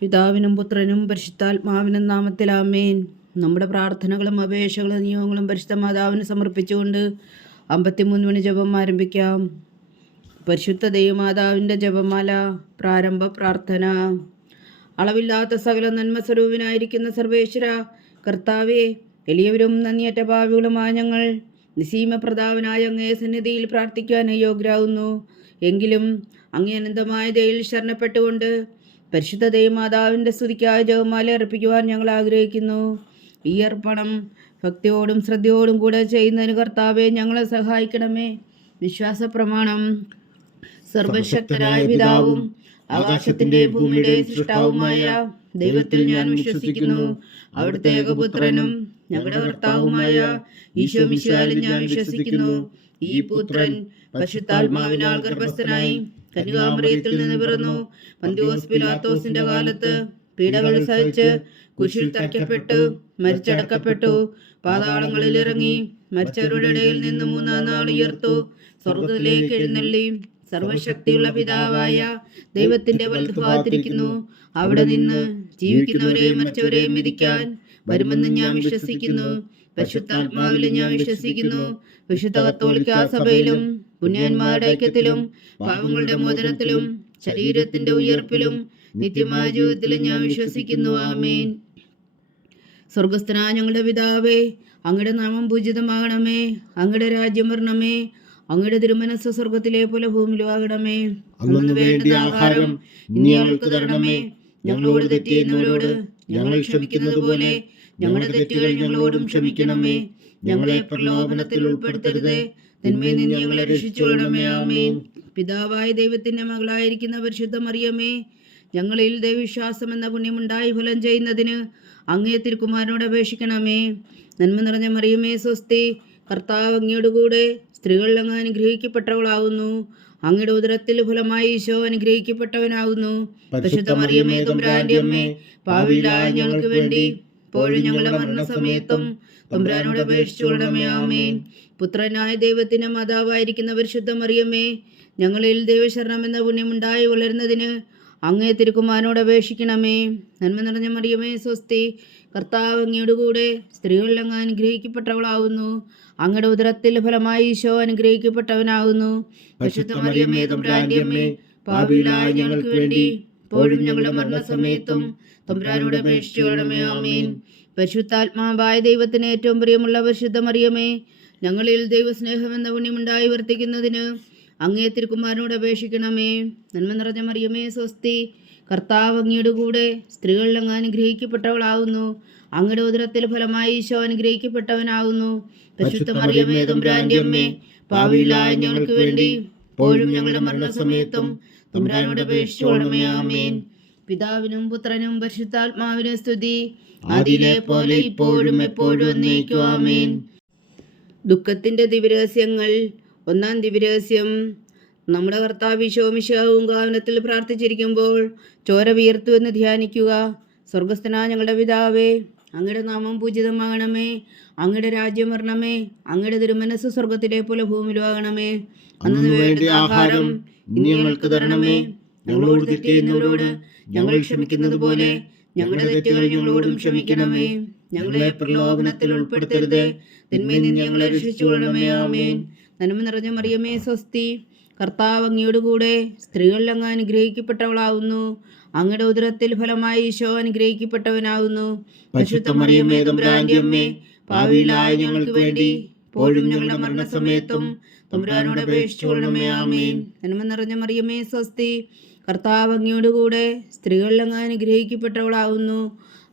പിതാവിനും പുത്രനും പരിശുദ്ധാത്മാവിനും നാമത്തിൽ ആമേൻ. നമ്മുടെ പ്രാർത്ഥനകളും അപേക്ഷകളും നിയോഗങ്ങളും പരിശുദ്ധ മാതാവിന് സമർപ്പിച്ചുകൊണ്ട് 53 മണി ജപം ആരംഭിക്കാം. പരിശുദ്ധ ദൈവമാതാവിൻ്റെ ജപമാല. പ്രാരംഭ പ്രാർത്ഥന. അളവില്ലാത്ത സകല നന്മ സ്വരൂപനായിരിക്കുന്ന സർവേശ്വര കർത്താവേ, എളിയവരും നന്ദിയറ്റ പാപികളുമായ ഞങ്ങൾ നിസീമ പ്രതാപനായ അങ്ങേ സന്നിധിയിൽ പ്രാർത്ഥിക്കാൻ യോഗ്യരാകുന്നു. എങ്കിലും അങ്ങേ അനന്തമായ ദയയിൽ ശരണപ്പെട്ടുകൊണ്ട് പരിശുദ്ധ ദൈവമാതാവിൻ്റെ സ്തുതിക്കായ ജപമാല അർപ്പിക്കുവാൻ ഞങ്ങൾ ആഗ്രഹിക്കുന്നു. ഈ അർപ്പണം ഭക്തിയോടും ശ്രദ്ധയോടും കൂടെ ചെയ്യുന്നതിന് കർത്താവെ ഞങ്ങളെ സഹായിക്കണമേ. വിശ്വാസ പ്രമാണം. സർവശക്തനായ പിതാവും ആകാശത്തിൻ്റെ ഭൂമിയുടെ സൃഷ്ടാവുമായ ദൈവത്തിൽ ഞാൻ വിശ്വസിക്കുന്നു. അവിടുത്തെ ഏകപുത്രനും ഞങ്ങളുടെ കർത്താവുമായ ഈശോ മിശിഹായിലും ഞാൻ വിശ്വസിക്കുന്നു. ഈ പുത്രൻ പരിശുദ്ധാത്മാവിനാൽ ഗർഭസ്ഥനായി കന്യകാമറിയത്തിൽ നിന്ന് പിറന്നു. പന്തിയോസ് പിലാത്തോസിന്റെ കാലത്ത് പീഡകൾ സഹിച്ച് കുരിശിൽ തറയ്ക്കപ്പെട്ടു മരിച്ചടക്കപ്പെട്ടു. പാതാളങ്ങളിൽ ഇറങ്ങി മരിച്ചവരുടെ ഇടയിൽ നിന്ന് 3-ാം നാൾ ഉയർത്തു. സ്വർഗ്ഗത്തിലേക്ക് എഴുന്നള്ളി സർവശക്തിയുള്ള പിതാവായ ദൈവത്തിന്റെ വലതുഭാഗത്തിരിക്കുന്നു. അവിടെ നിന്ന് ജീവിക്കുന്നവരെയും മരിച്ചവരെയും വിധിക്കാൻ വരുമെന്ന് ഞാൻ വിശ്വസിക്കുന്നു. പരിശുദ്ധാത്മാവിലും ഞാൻ വിശ്വസിക്കുന്നു. വിശുദ്ധ കത്തോലിക്കാ സഭയിലും പുണ്യന്മാരുടെ ഐക്യത്തിലും പാപങ്ങളുടെ മോചനത്തിലും ശരീരത്തിന്റെ ഉയർപ്പിലും നിത്യമായ ജീവിതത്തിലും ഞാൻ വിശ്വസിക്കുന്നു. ആമേൻ. സ്വർഗസ്ഥനായ ഞങ്ങളുടെ പിതാവേ, അങ്ങയുടെ നാമം പൂജിതമാകണമേ. അങ്ങയുടെ രാജ്യം വരണമേ. അങ്ങയുടെ തിരുമനസ്സ് സ്വർഗത്തിലെ പോലെ ഭൂമിയിലും ആകണമേ. അന്നു വേണ്ട ആഹാരം ഇനി ഞങ്ങൾക്ക് തരണമേ. ഞങ്ങളോട് തെറ്റ് ചെയ്യുന്നവരോട് ഞങ്ങൾ ക്ഷമിക്കുന്നത് പോലെ ഞങ്ങളുടെ തെറ്റുകൾ ഞങ്ങളോടും ക്ഷമിക്കണമേ. ഞങ്ങളെ പ്രലോഭനത്തിൽ ഉൾപ്പെടുത്തരുത്, തിന്മയിൽ നിന്ന് ഞങ്ങളെ രക്ഷിച്ചുകൊള്ളണമേ. ആമേൻ. പിതാവായ ദൈവത്തിന്റെ മകളായിരിക്കുന്ന പരിശുദ്ധ മറിയമേ, ഞങ്ങളിൽ ദൈവവിശ്വാസം എന്ന പുണ്യമുണ്ടായി ഫലം ചെയ്യുന്നതിന് അങ്ങേ തിരുക്കുമാരനോട് അപേക്ഷിക്കണമേ. നന്മ നിറഞ്ഞ മറിയമേ സ്വസ്തി, കർത്താവ് അങ്ങയോട് കൂടെ സ്ത്രീകളിൽ അങ്ങ് അനുഗ്രഹിക്കപ്പെട്ടവളാകുന്നു. അങ്ങയുടെ ഉദരത്തിൽ ഫലമായി ഈശോ അനുഗ്രഹിക്കപ്പെട്ടവനാകുന്നു. പരിശുദ്ധ മറിയമേ തമ്പുരാന്റെ അമ്മേ, പാപികളായ ഞങ്ങൾക്ക് വേണ്ടി ഇപ്പോഴും ഞങ്ങളുടെ മരണസമയത്തും തമ്പുരാനോട് അപേക്ഷിച്ചുകൊള്ളണമേ. ആമേൻ. പുത്രനായ ദൈവത്തിന്റെ മാതാവായിരിക്കുന്ന പരിശുദ്ധ മറിയമേ, ഞങ്ങളിൽ ദൈവശരണം എന്ന പുണ്യമുണ്ടായി വളരുന്നതിന് അങ്ങേ തിരുക്കുമാരനോട് അപേക്ഷിക്കണമേ. നന്മ നിറഞ്ഞ മറിയമേ സ്വസ്തി, കർത്താവ് അങ്ങയോട് കൂടെ സ്ത്രീകളിൽ അങ്ങ് അനുഗ്രഹിക്കപ്പെട്ടവളാകുന്നു. അങ്ങയുടെ ഉദരത്തിൽ ഫലമായി ഈശോ അനുഗ്രഹിക്കപ്പെട്ടവനാകുന്നു. പരിശുദ്ധ മറിയമേ തമ്പുരാന്റെ അമ്മേ, പാപികളായ ഞങ്ങൾക്ക് വേണ്ടി ഇപ്പോഴും ഞങ്ങളുടെ മരണസമയത്തും തമ്പുരാനോട് അപേക്ഷിച്ചുകൊള്ളണമേ. ആമേൻ. പരിശുദ്ധാത്മാവായ ദൈവത്തിന് ഏറ്റവും പ്രിയമുള്ള പരിശുദ്ധ മറിയമേ, ഞങ്ങളിൽ ദൈവസ്നേഹം എന്ന പുണ്യമുണ്ടായി വർത്തിക്കുന്നതിന് അങ്ങേ തിരുക്കുമാരനോട് അപേക്ഷിക്കണമേ. നന്മ നിറഞ്ഞ മറിയമേ സ്വസ്തി, കർത്താവ് അങ്ങയുടെ കൂടെ സ്ത്രീകളിൽ അങ്ങ് അനുഗ്രഹിക്കപ്പെട്ടവളാകുന്നു. അങ്ങയുടെ ഉദരത്തിൽ ഫലമായി ഈശോ അനുഗ്രഹിക്കപ്പെട്ടവനാകുന്നു. പരിശുദ്ധ മറിയമേ തമ്പുരാന്റെ അമ്മേ, പാപികളായ ഞങ്ങൾക്ക് വേണ്ടി ഇപ്പോഴും ഞങ്ങളുടെ മരണസമയത്തും തമ്പുരാനോട് അപേക്ഷിച്ചുകൊള്ളണമേ. ആമേൻ. പിതാവിനും പുത്രനും പരിശുദ്ധാത്മാവിനും സ്തുതി, ആദിയിലെ പോലെ ഇപ്പോഴും എപ്പോഴും എന്നേക്കും. ആമേൻ. ദുഃഖത്തിന്റെ ദിവ്യരഹസ്യങ്ങൾ. 1-ാം ദിവ്യരഹസ്യം. നമ്മുടെ കർത്താവ് ഈശോ മിശിഹായും ഗാനത്തിൽ പ്രാർത്ഥിച്ചിരിക്കുമ്പോൾ ചോര വിയർത്തുവെന്ന് ധ്യാനിക്കുക. സ്വർഗസ്ഥനായ ഞങ്ങളുടെ പിതാവേ, അങ്ങയുടെ നാമം പൂജിതമാകണമേ. അങ്ങയുടെ രാജ്യം വരണമേ. അങ്ങയുടെ തിരുമനസ്സ് സ്വർഗത്തിലെ പോലെ ഭൂമിയിലും ആകണമേ. അന്നു വേണ്ട ആഹാരം ഇനി ഞങ്ങൾക്ക് തരണമേ. ഞങ്ങളോട് തെറ്റ് ചെയ്യുന്നവരോട് ഞങ്ങൾ ക്ഷമിക്കുന്നത് പോലെ ഞങ്ങളുടെ തെറ്റുകൾ ഞങ്ങളോടും ക്ഷമിക്കണമേ. ഞങ്ങളെ പ്രലോഭനത്തിൽ ഉൾപ്പെടുത്തരുത്, തിന്മയിൽ നിന്ന് ഞങ്ങളെ രക്ഷിച്ചുകൊള്ളണമേ. ആമേൻ. നന്മ നിറഞ്ഞ മറിയമേ സ്വസ്തി, കർത്താവ് അങ്ങയോട് കൂടെ സ്ത്രീകളിൽ അങ്ങ് അനുഗ്രഹിക്കപ്പെട്ടവളാകുന്നു. അങ്ങയുടെ ഉദരത്തിൽ ഫലമായി ഈശോ അനുഗ്രഹിക്കപ്പെട്ടവനാകുന്നു. പരിശുദ്ധ മറിയമേ തമ്പുരാന്റെ അമ്മേ, പാപികളായ ഞങ്ങൾക്ക് വേണ്ടി ഇപ്പോഴും ഞങ്ങളുടെ മരണസമയത്തും തമ്പുരാനോട് അപേക്ഷിച്ചുകൊള്ളണമേ. ആമേൻ. നന്മ നിറഞ്ഞ മറിയമേ സ്വസ്തി, കർത്താവ് അങ്ങയോട് കൂടെ സ്ത്രീകളിൽ അങ്ങ് അനുഗ്രഹിക്കപ്പെട്ടവളാകുന്നു.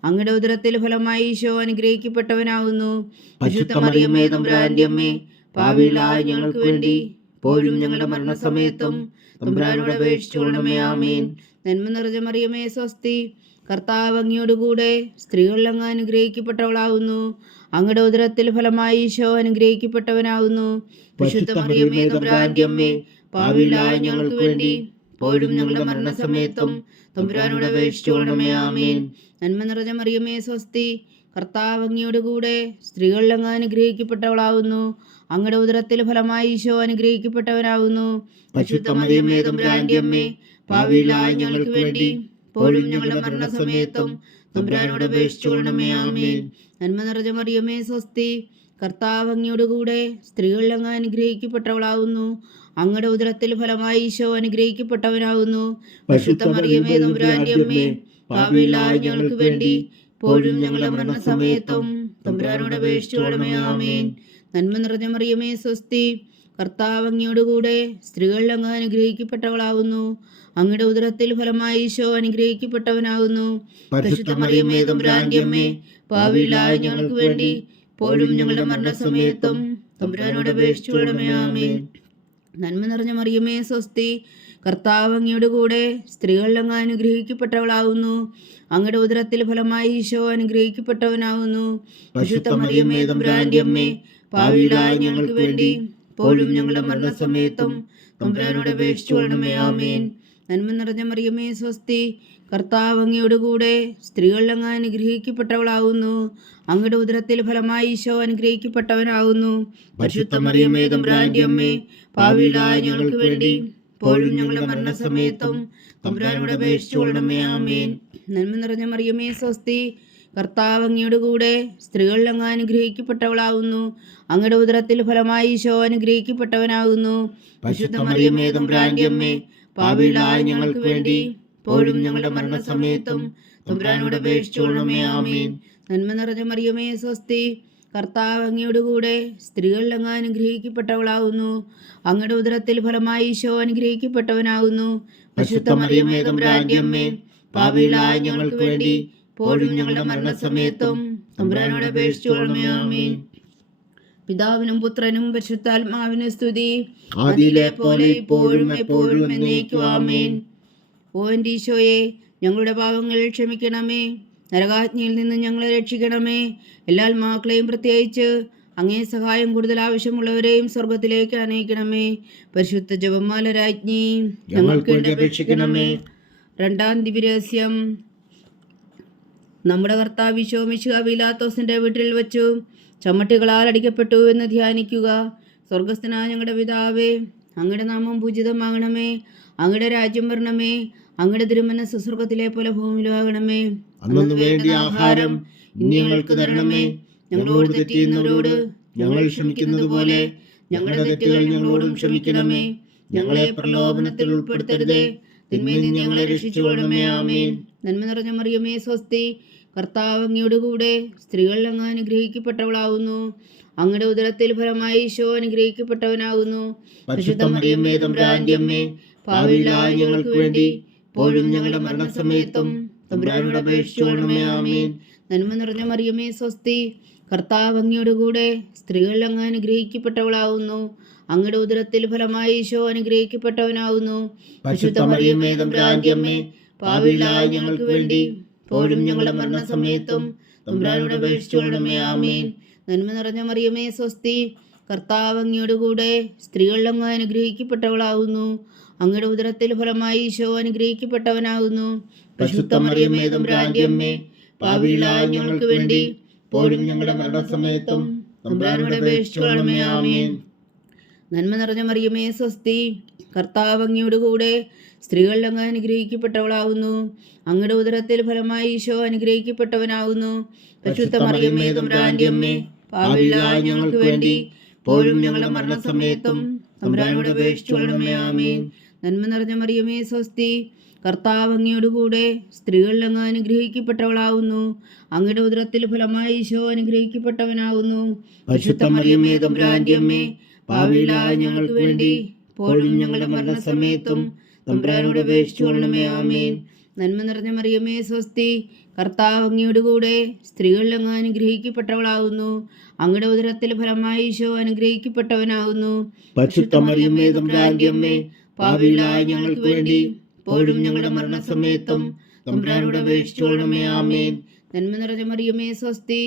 അങ്ങയുടെ ഉദരത്തിൽ ഫലമായി ഈശോ അനുഗ്രഹിക്കപ്പെട്ടവനാകുന്നു. പരിശുദ്ധ മറിയമേ തമ്പുരാന്റെ അമ്മേ, പാപികളായ ഞങ്ങൾക്ക് വേണ്ടി ഇപ്പോഴും ഞങ്ങളുടെ മരണസമയത്തും തമ്പുരാനോട് അപേക്ഷിച്ചുകൊള്ളണമേ. ആമേൻ. നന്മ നിറഞ്ഞ മറിയമേ സ്വസ്തി, കർത്താവ് അങ്ങയോട് കൂടെ സ്ത്രീകളിൽ അങ്ങ് അനുഗ്രഹിക്കപ്പെട്ടവളാകുന്നു. അങ്ങയുടെ ഉദരത്തിൽ ഫലമായി ഈശോ അനുഗ്രഹിക്കപ്പെട്ടവനാകുന്നു. പരിശുദ്ധ മറിയമേ തമ്പുരാന്റെ അമ്മേ, പാപികളായ ഞങ്ങൾക്ക് വേണ്ടി ഇപ്പോഴും ഞങ്ങളുടെ മരണസമയത്തും തമ്പുരാനോട് അപേക്ഷിച്ചുകൊള്ളണമേ. ആമേൻ. നന്മ നിറഞ്ഞ മറിയമേ സ്വസ്തി, കർത്താവ് അങ്ങയോട് കൂടെ സ്ത്രീകളിൽ അങ്ങ് അനുഗ്രഹിക്കപ്പെട്ടവളാകുന്നു. അങ്ങയുടെ ഉദരത്തിൽ ഫലമായി ഈശോ അനുഗ്രഹിക്കപ്പെട്ടവനാകുന്നു. പരിശുദ്ധ മറിയമേ തമ്പുരാന്റെ അമ്മേ, പാപികളായ ഞങ്ങൾക്ക് വേണ്ടി ഇപ്പോഴും ഞങ്ങളുടെ മരണസമയത്തും തമ്പുരാനോട് അപേക്ഷിച്ചുകൊള്ളണമേ. ആമേൻ. നന്മ നിറഞ്ഞ മറിയമേ സ്വസ്തി, കർത്താവ് അങ്ങയോടുകൂടെ സ്ത്രീകളിൽ അങ്ങ് അനുഗ്രഹിക്കപ്പെട്ടവളാകുന്നു. അങ്ങയുടെ ഉദരത്തിൽ ഫലമായി ഈശോ അനുഗ്രഹിക്കപ്പെട്ടവനാകുന്നു. പരിശുദ്ധ മറിയമേ തമ്പുരാന്റെ അമ്മേ, പാപികളായ ഞങ്ങൾക്ക് വേണ്ടി ഇപ്പോഴും ഞങ്ങളുടെ മരണസമയത്തും തമ്പുരാനോട് അപേക്ഷിച്ചുകൊള്ളണമേ. ആമേൻ. നന്മ നിറഞ്ഞ മറിയമേ സ്വസ്തി, കർത്താവ് അങ്ങയോടുകൂടെ സ്ത്രീകളിൽ അങ്ങ് അനുഗ്രഹിക്കപ്പെട്ടവളാകുന്നു. അങ്ങയുടെ ഉദരത്തിൽ ഫലമായി ഈശോ അനുഗ്രഹിക്കപ്പെട്ടവനാകുന്നു. പരിശുദ്ധ മറിയമേ തമ്പുരാന്റെ അമ്മേ, പാപികളായ ഞങ്ങൾക്ക് വേണ്ടി ഇപ്പോഴും ഞങ്ങളുടെ മരണസമയത്തും തമ്പുരാനോട് അപേക്ഷിച്ചുകൊള്ളണമേ. ആമേൻ. നന്മ നിറഞ്ഞ മറിയമേ സ്വസ്തി, കർത്താവ് അങ്ങയോടുകൂടെ സ്ത്രീകളിൽ അങ്ങ് അനുഗ്രഹിക്കപ്പെട്ടവളാകുന്നു. അങ്ങയുടെ ഉദരത്തിൽ ഫലമായി ഈശോ അനുഗ്രഹിക്കപ്പെട്ടവനാകുന്നു. പരിശുദ്ധ മറിയമേ തമ്പുരാന്റെ അമ്മേ, പാപികളായ ഞങ്ങൾക്ക് വേണ്ടി ഇപ്പോഴും ഞങ്ങളുടെ മരണസമയത്തും തമ്പുരാനോട് അപേക്ഷിച്ചുകൊള്ളണമേ. ആമേൻ. നന്മ നിറഞ്ഞ മറിയമേ സ്വസ്തി, കർത്താവ് അങ്ങയോടുകൂടെ സ്ത്രീകളിൽ അങ്ങ് അനുഗ്രഹിക്കപ്പെട്ടവളാകുന്നു. അങ്ങയുടെ ഉദരത്തിൽ ഫലമായി ഈശോ അനുഗ്രഹിക്കപ്പെട്ടവനാകുന്നു. പരിശുദ്ധ മറിയമേ തമ്പുരാന്റെ അമ്മേ, പാപികളായ ഞങ്ങൾക്ക് വേണ്ടി ഇപ്പോഴും ഞങ്ങളുടെ മരണസമയത്തും തമ്പുരാനോട് അപേക്ഷിച്ചുകൊള്ളണമേ. ആമേൻ. നന്മ നിറഞ്ഞ മറിയമേ സ്വസ്തി, കർത്താവ് അങ്ങയോടുകൂടെ സ്ത്രീകളിൽ അങ്ങ് അനുഗ്രഹിക്കപ്പെട്ടവളാകുന്നു. അങ്ങയുടെ ഉദരത്തിൽ ഫലമായി ഈശോ അനുഗ്രഹിക്കപ്പെട്ടവനാകുന്നു. പരിശുദ്ധ മറിയമേ തമ്പുരാന്റെ അമ്മേ, പാപികളായ ഞങ്ങൾക്ക് വേണ്ടി ഇപ്പോഴും ഞങ്ങളുടെ മരണസമയത്തും തമ്പുരാനോട് അപേക്ഷിച്ചുകൊള്ളണമേ. ആമേൻ. നന്മ നിറഞ്ഞ മറിയമേ സ്വസ്തി, കർത്താവ് അങ്ങയോടുകൂടെ സ്ത്രീകളിൽ അങ്ങ് അനുഗ്രഹിക്കപ്പെട്ടവളാകുന്നു. അങ്ങയുടെ ഉദരത്തിൽ ഫലമായി ഈശോ അനുഗ്രഹിക്കപ്പെട്ടവനാകുന്നു. പരിശുദ്ധ മറിയമേ തമ്പുരാന്റെ അമ്മേ, പാപികളായ ഞങ്ങൾക്ക് വേണ്ടി ഇപ്പോഴും ഞങ്ങളുടെ മരണസമയത്തും തമ്പുരാനോട് അപേക്ഷിച്ചുകൊള്ളണമേ. ആമേൻ. പിതാവിനും പുത്രനും പരിശുദ്ധാത്മാവിനും സ്തുതി, ആദിയിലെ പോലെ ഇപ്പോഴും എപ്പോഴും എന്നേക്കും. ആമേൻ. ഓ എൻ്റെ ഈശോയെ, ഞങ്ങളുടെ പാപങ്ങൾ ക്ഷമിക്കണമേ. നരകാജ്ഞയിൽ നിന്ന് ഞങ്ങളെ രക്ഷിക്കണമേ. എല്ലാ ആത്മാക്കളെയും, പ്രത്യേകിച്ച് അങ്ങേ സഹായം കൂടുതൽ ആവശ്യമുള്ളവരെയും സ്വർഗത്തിലേക്ക് അനയിക്കണമേ. പരിശുദ്ധ ജപമാല രാജ്ഞി, ഞങ്ങൾക്ക് വേണ്ടി അപേക്ഷിക്കണമേ. രണ്ടാം ദിവ്യരഹസ്യം. നമ്മുടെ കർത്താവ് ഈശോ മിശിഹാ പീലാത്തോസിന്റെ വീട്ടിൽ വെച്ചു ചമ്മട്ടികളാൽ അടിക്കപ്പെട്ടു എന്ന് ധ്യാനിക്കുക. സ്വർഗസ്ഥനായ ഞങ്ങളുടെ പിതാവേ, അങ്ങയുടെ നാമം പൂജിതമാകണമേ. അങ്ങയുടെ രാജ്യം വരണമേ. അങ്ങയുടെ തിരുമനസ്സ് സ്വർഗത്തിലെ പോലെ ഭൂമിയിലാകണമേ. അന്നു വേണ്ടിയ ആഹാരം ഇനി ഞങ്ങൾക്ക് തരണമേ. ഞങ്ങളോട് തെറ്റ് ചെയ്യുന്നവരോട് ഞങ്ങൾ ക്ഷമിക്കുന്നത് പോലെ ഞങ്ങളുടെ തെറ്റുകൾ ഞങ്ങളോടും ക്ഷമിക്കണമേ. ഞങ്ങളെ പ്രലോഭനത്തിൽ ഉൾപ്പെടുത്തരുതേ, തിന്മയിൽ നിന്ന് ഞങ്ങളെ രക്ഷിച്ചുകൊള്ളണമേ. ആമേൻ. നന്മ നിറഞ്ഞ മറിയമേ സ്വസ്തി, കർത്താവ് അങ്ങയോടുകൂടെ സ്ത്രീകളിൽ അങ്ങ് അനുഗ്രഹിക്കപ്പെട്ടവളാകുന്നു. അങ്ങയുടെ ഉദരത്തിൽ ഫലമായി ഈശോ അനുഗ്രഹിക്കപ്പെട്ടവനാകുന്നു. പരിശുദ്ധ മറിയമേ തമ്പുരാന്റെ അമ്മേ, പാപികളായ ഞങ്ങൾക്ക് വേണ്ടി ഇപ്പോഴും ഞങ്ങളുടെ മരണസമയത്തും തമ്പുരാനോട് അപേക്ഷിച്ചുകൊള്ളണമേ. ആമേൻ. നന്മ നിറഞ്ഞ മറിയമേ സ്വസ്തി, കർത്താവ് അങ്ങയോടുകൂടെ സ്ത്രീകളിൽ അങ്ങ് അനുഗ്രഹിക്കപ്പെട്ടവളാകുന്നു. അങ്ങയുടെ ഉദരത്തിൽ ഫലമായി ഈശോ അനുഗ്രഹിക്കപ്പെട്ടവനാകുന്നു. പരിശുദ്ധ മറിയമേ തമ്പുരാന്റെ അമ്മേ, പാപികളായ ഞങ്ങൾക്ക് വേണ്ടി ഇപ്പോഴും ഞങ്ങളുടെ മരണസമയത്തും തമ്പുരാനോട് അപേക്ഷിച്ചുകൊള്ളണമേ. ആമേൻ. നന്മ നിറഞ്ഞ മറിയമേ സ്വസ്തി, കർത്താവ് അങ്ങയോടുകൂടെ സ്ത്രീകളിൽ അങ്ങ് അനുഗ്രഹിക്കപ്പെട്ടവളാകുന്നു. അങ്ങയുടെ ഉദരത്തിൽ ഫലമായി ഈശോ അനുഗ്രഹിക്കപ്പെട്ടവനാകുന്നു. പരിശുദ്ധ മറിയമേ തമ്പുരാന്റെ അമ്മേ, പാപികളായ ഞങ്ങൾക്ക് വേണ്ടി ഇപ്പോഴും ഞങ്ങളുടെ മരണസമയത്തും തമ്പുരാനോട് അപേക്ഷിച്ചുകൊള്ളണമേ. ആമേൻ. നന്മ നിറഞ്ഞ മറിയമേ സ്വസ്തി, കർത്താവ് അങ്ങയോടുകൂടെ സ്ത്രീകളിൽ അങ്ങ് അനുഗ്രഹിക്കപ്പെട്ടവളാകുന്നു. അങ്ങയുടെ ഉദരത്തിൽ ഫലമായി ഈശോ അനുഗ്രഹിക്കപ്പെട്ടവനാകുന്നു. പരിശുദ്ധ മറിയമേ തമ്പുരാന്റെ അമ്മേ, പാപികളായ ഞങ്ങൾക്ക് വേണ്ടി ഇപ്പോഴും ഞങ്ങളുടെ മരണസമയത്തും തമ്പുരാനോട് അപേക്ഷിച്ചുകൊള്ളണമേ. ആമേൻ. നന്മ നിറഞ്ഞ മറിയമേ സ്വസ്തി, കർത്താവ് അങ്ങയോടുകൂടെ സ്ത്രീകളിൽ അങ്ങ് അനുഗ്രഹിക്കപ്പെട്ടവളാകുന്നു. അങ്ങയുടെ ഉദരത്തിൽ ഫലമായി ഈശോ അനുഗ്രഹിക്കപ്പെട്ടവനാകുന്നു. പരിശുദ്ധ മറിയമേ തമ്പുരാന്റെ അമ്മേ, പാപികളായ ഞങ്ങൾക്ക് വേണ്ടി ഇപ്പോഴും ഞങ്ങളുടെ മരണസമയത്തും തമ്പുരാനോട് അപേക്ഷിച്ചുകൊള്ളണമേ. ആമേൻ. നന്മ നിറഞ്ഞ മറിയമേ സ്വസ്തി, കർത്താവ് അങ്ങയോടുകൂടെ സ്ത്രീകളിൽ അങ്ങ് അനുഗ്രഹിക്കപ്പെട്ടവളാകുന്നു. അങ്ങയുടെ ഉദരത്തിൽ ഫലമായി ഈശോ അനുഗ്രഹിക്കപ്പെട്ടവനാകുന്നു. പരിശുദ്ധ മറിയമേ തമ്പുരാന്റെ അമ്മേ, പാപികളായ ഞങ്ങൾക്ക് വേണ്ടി ഇപ്പോഴും ഞങ്ങളുടെ മരണസമയത്തും തമ്പുരാനോട് അപേക്ഷിച്ചുകൊള്ളണമേ. ആമേൻ. നന്മ നിറഞ്ഞ മറിയമേ സ്വസ്തി,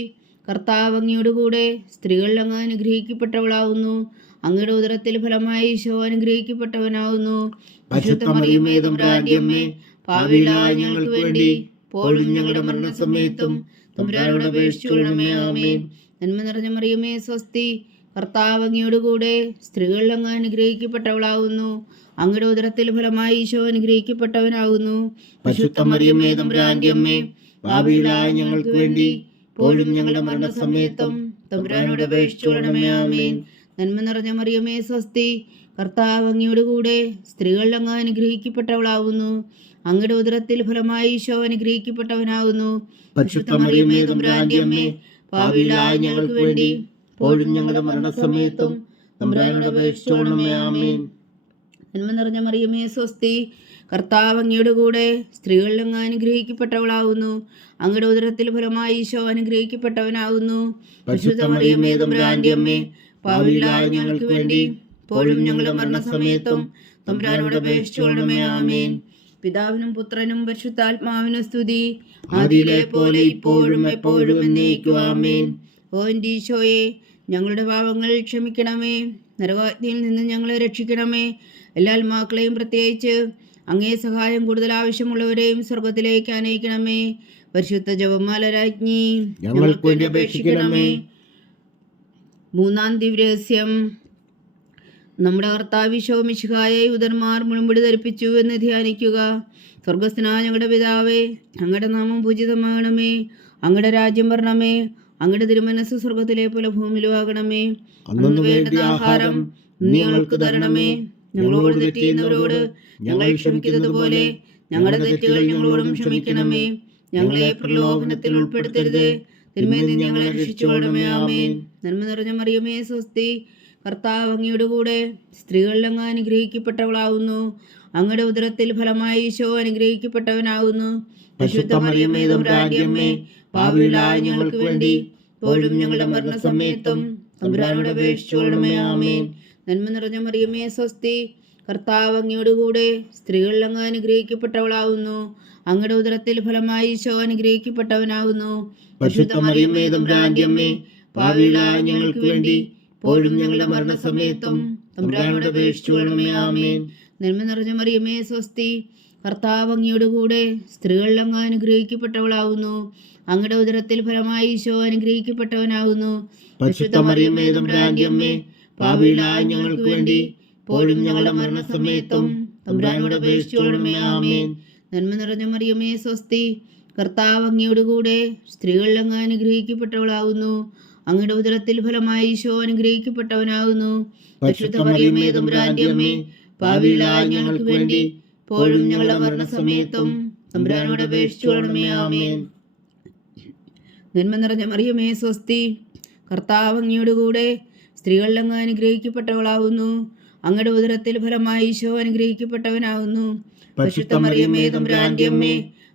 കർത്താവ് അങ്ങയോടുകൂടെ സ്ത്രീകളിൽ അങ്ങ് അനുഗ്രഹിക്കപ്പെട്ടവളാകുന്നു. അങ്ങയുടെ ഉദരത്തിൽ ഫലമായി ഈശോ അനുഗ്രഹിക്കപ്പെട്ടവനാകുന്നു. പരിശുദ്ധ മറിയമേ തമ്പുരാന്റെ അമ്മേ, പാപികളായ ഞങ്ങൾക്ക് വേണ്ടി ഇപ്പോഴും ഞങ്ങളുടെ മരണസമയത്തും തമ്പുരാനോട് അപേക്ഷിച്ചുകൊള്ളണമേ. ആമേൻ. നന്മ നിറഞ്ഞ മറിയമേ സ്വസ്തി, കർത്താവ് അങ്ങയോടുകൂടെ സ്ത്രീകളിൽ അങ്ങ് അനുഗ്രഹിക്കപ്പെട്ടവളാകുന്നു. അങ്ങയുടെ ഉദരത്തിൽ ഫലമായി ഈശോ അനുഗ്രഹിക്കപ്പെട്ടവനാകുന്നു. പരിശുദ്ധ മറിയമേ തമ്പുരാന്റെ അമ്മേ, പാപികളായ ഞങ്ങൾക്ക് വേണ്ടി ഇപ്പോഴും ഞങ്ങളുടെ മരണസമയത്തും തമ്പുരാനോട് അപേക്ഷിച്ചുകൊള്ളണമേ. ആമേൻ. നന്മ നിറഞ്ഞ മറിയമേ സ്വസ്തി, കർത്താവ് അങ്ങയോടുകൂടെ സ്ത്രീകളിൽ അങ്ങ് അനുഗ്രഹിക്കപ്പെട്ടവളാകുന്നു. അങ്ങയുടെ ഉദരത്തിൽ ഫലമായി ഈശോ അനുഗ്രഹിക്കപ്പെട്ടവനാകുന്നു. പരിശുദ്ധ മറിയമേ തമ്പുരാന്റെ അമ്മേ, പാപികളായ ഞങ്ങൾക്ക് വേണ്ടി ഇപ്പോഴും ഞങ്ങളുടെ മരണസമയത്തും തമ്പുരാനോട് അപേക്ഷിച്ചുകൊള്ളണമേ. ആമേൻ. നന്മ നിറഞ്ഞ മറിയമേ സ്വസ്തി, കർത്താവ് അങ്ങയോടുകൂടെ സ്ത്രീകളിൽ അങ്ങ് അനുഗ്രഹിക്കപ്പെട്ടവളാകുന്നു. അങ്ങയുടെ ഉദരത്തിൽ ഫലമായി ഈശോ അനുഗ്രഹിക്കപ്പെട്ടവനാകുന്നു. പരിശുദ്ധ മറിയമേ തമ്പുരാന്റെ അമ്മേ, പാപികളായ ഞങ്ങൾക്ക് വേണ്ടി ഇപ്പോഴും ഞങ്ങളുടെ മരണസമയത്തും തമ്പുരാനോട് അപേക്ഷിച്ചുകൊള്ളണമേ. ആമേൻ. പിതാവിനും പുത്രനും പരിശുദ്ധാത്മാവിനും സ്തുതി, ആദിയിലെ പോലെ ഇപ്പോഴും എപ്പോഴും എന്നേക്കും. ആമേൻ. ഓ എൻ്റെ ഈശോയെ, ഞങ്ങളുടെ പാപങ്ങൾ ക്ഷമിക്കണമേ, നരകാഗ്നിയിൽ നിന്ന് ഞങ്ങളെ രക്ഷിക്കണമേ. എല്ലാ ആത്മാക്കളെയും പ്രത്യേകിച്ച് അങ്ങേ സഹായം കൂടുതൽ ആവശ്യമുള്ളവരെയും സ്വർഗത്തിലേക്ക് അനയിക്കണമേ. പരിശുദ്ധ ജപമാല രാജ്ഞി, ഞങ്ങൾക്ക് വേണ്ടി അപേക്ഷിക്കണമേ. മൂന്നാം ദിവ്യരഹസ്യം. നമ്മുടെ കർത്താവ് ഈശോ മിശിഹായെ യൂതന്മാർ മുൾമുടി ധരിപ്പിച്ചു എന്ന് ധ്യാനിക്കുക. സ്വർഗസ്ഥനായ ഞങ്ങളുടെ പിതാവേ, അങ്ങയുടെ നാമം പൂജിതമാകണമേ, അങ്ങയുടെ രാജ്യം വരണമേ, അങ്ങയുടെ തിരുമനസ്സ് സ്വർഗത്തിലെ പോലെ ഭൂമിയിലും ആകണമേ. അന്നു വേണ്ട ആഹാരം നീ ഞങ്ങൾക്ക് തരണമേ. ഞങ്ങളോട് തെറ്റ് ചെയ്യുന്നവരോട് ഞങ്ങൾ ക്ഷമിക്കുന്നത് പോലെ ഞങ്ങളുടെ തെറ്റുകൾ ഞങ്ങളോടും ക്ഷമിക്കണമേ. ഞങ്ങളെ പ്രലോഭനത്തിൽ ഉൾപ്പെടുത്തരുത്, തിന്മയിൽ നിന്ന് ഞങ്ങളെ രക്ഷിച്ചുകൊള്ളണമേ. ആമേൻ. നന്മ നിറഞ്ഞ മറിയമേ സ്വസ്തി, കർത്താവ് അങ്ങയോടുകൂടെ സ്ത്രീകളിൽ അങ്ങ് അനുഗ്രഹിക്കപ്പെട്ടവളാകുന്നു. അങ്ങയുടെ ഉദരത്തിൽ ഫലമായി ഈശോ അനുഗ്രഹിക്കപ്പെട്ടവനാകുന്നു. പരിശുദ്ധ മറിയമേ തമ്പുരാന്റെ അമ്മേ, പാപികളായ ഞങ്ങൾക്ക് വേണ്ടി ഇപ്പോഴും ഞങ്ങളുടെ മരണസമയത്തും തമ്പുരാനോട് അപേക്ഷിച്ചുകൊള്ളണമേ. ആമേൻ. നന്മ നിറഞ്ഞ മറിയമേ സ്വസ്തി, കർത്താവ് അങ്ങയോടുകൂടെ സ്ത്രീകളിൽ അങ്ങ് അനുഗ്രഹിക്കപ്പെട്ടവളാകുന്നു. അങ്ങയുടെ ഉദരത്തിൽ ഫലമായി ഈശോ അനുഗ്രഹിക്കപ്പെട്ടവനാകുന്നു. പരിശുദ്ധ മറിയമേ തമ്പുരാന്റെ അമ്മേ, പാപികളായ ഞങ്ങൾക്ക് വേണ്ടി ഇപ്പോഴും ഞങ്ങളുടെ മരണസമയത്തും തമ്പുരാനോട് അപേക്ഷിച്ചുകൊള്ളണമേ. ആമേൻ. നന്മ നിറഞ്ഞ മറിയമേ സ്വസ്തി, കർത്താവ് അങ്ങയോടുകൂടെ സ്ത്രീകളിൽ അങ്ങ് അനുഗ്രഹിക്കപ്പെട്ടവളാകുന്നു. അങ്ങയുടെ ഉദരത്തിൽ ഫലമായി ഈശോ അനുഗ്രഹിക്കപ്പെട്ടവനാകുന്നു. പരിശുദ്ധ മറിയമേ തമ്പുരാന്റെ അമ്മേ, പാപികളായ ഞങ്ങൾക്ക് വേണ്ടി ഇപ്പോഴും ഞങ്ങളുടെ മരണസമയത്തും തമ്പുരാനോട് അപേക്ഷിച്ചുകൊള്ളണമേ. ആമേൻ. നന്മ നിറഞ്ഞ മറിയമേ സ്വസ്തി, കർത്താവ് അങ്ങയോടുകൂടെ സ്ത്രീകളിൽ അങ്ങ് അനുഗ്രഹിക്കപ്പെട്ടവളാകുന്നു. അങ്ങയുടെ ഉദരത്തിൽ ഫലമായി ഈശോ അനുഗ്രഹിക്കപ്പെട്ടവനാകുന്നു. പരിശുദ്ധ മറിയമേ തമ്പുരാന്റെ അമ്മേ, പാപികളായ ഞങ്ങൾക്ക് വേണ്ടി ഇപ്പോഴും ഞങ്ങളുടെ മരണസമയത്തും തമ്പുരാനോട് അപേക്ഷിച്ചുകൊള്ളണമേ. ആമേൻ. നന്മ നിറഞ്ഞ മറിയമേ സ്വസ്തി, കർത്താവ് അങ്ങയോടുകൂടെ സ്ത്രീകളിൽ അങ്ങ് അനുഗ്രഹിക്കപ്പെട്ടവളാകുന്നു. അങ്ങയുടെ ഉദരത്തിൽ ഫലമായി ഈശോ അനുഗ്രഹിക്കപ്പെട്ടവനാകുന്നു. പരിശുദ്ധ മറിയമേ തമ്പുരാന്റെ അമ്മേ,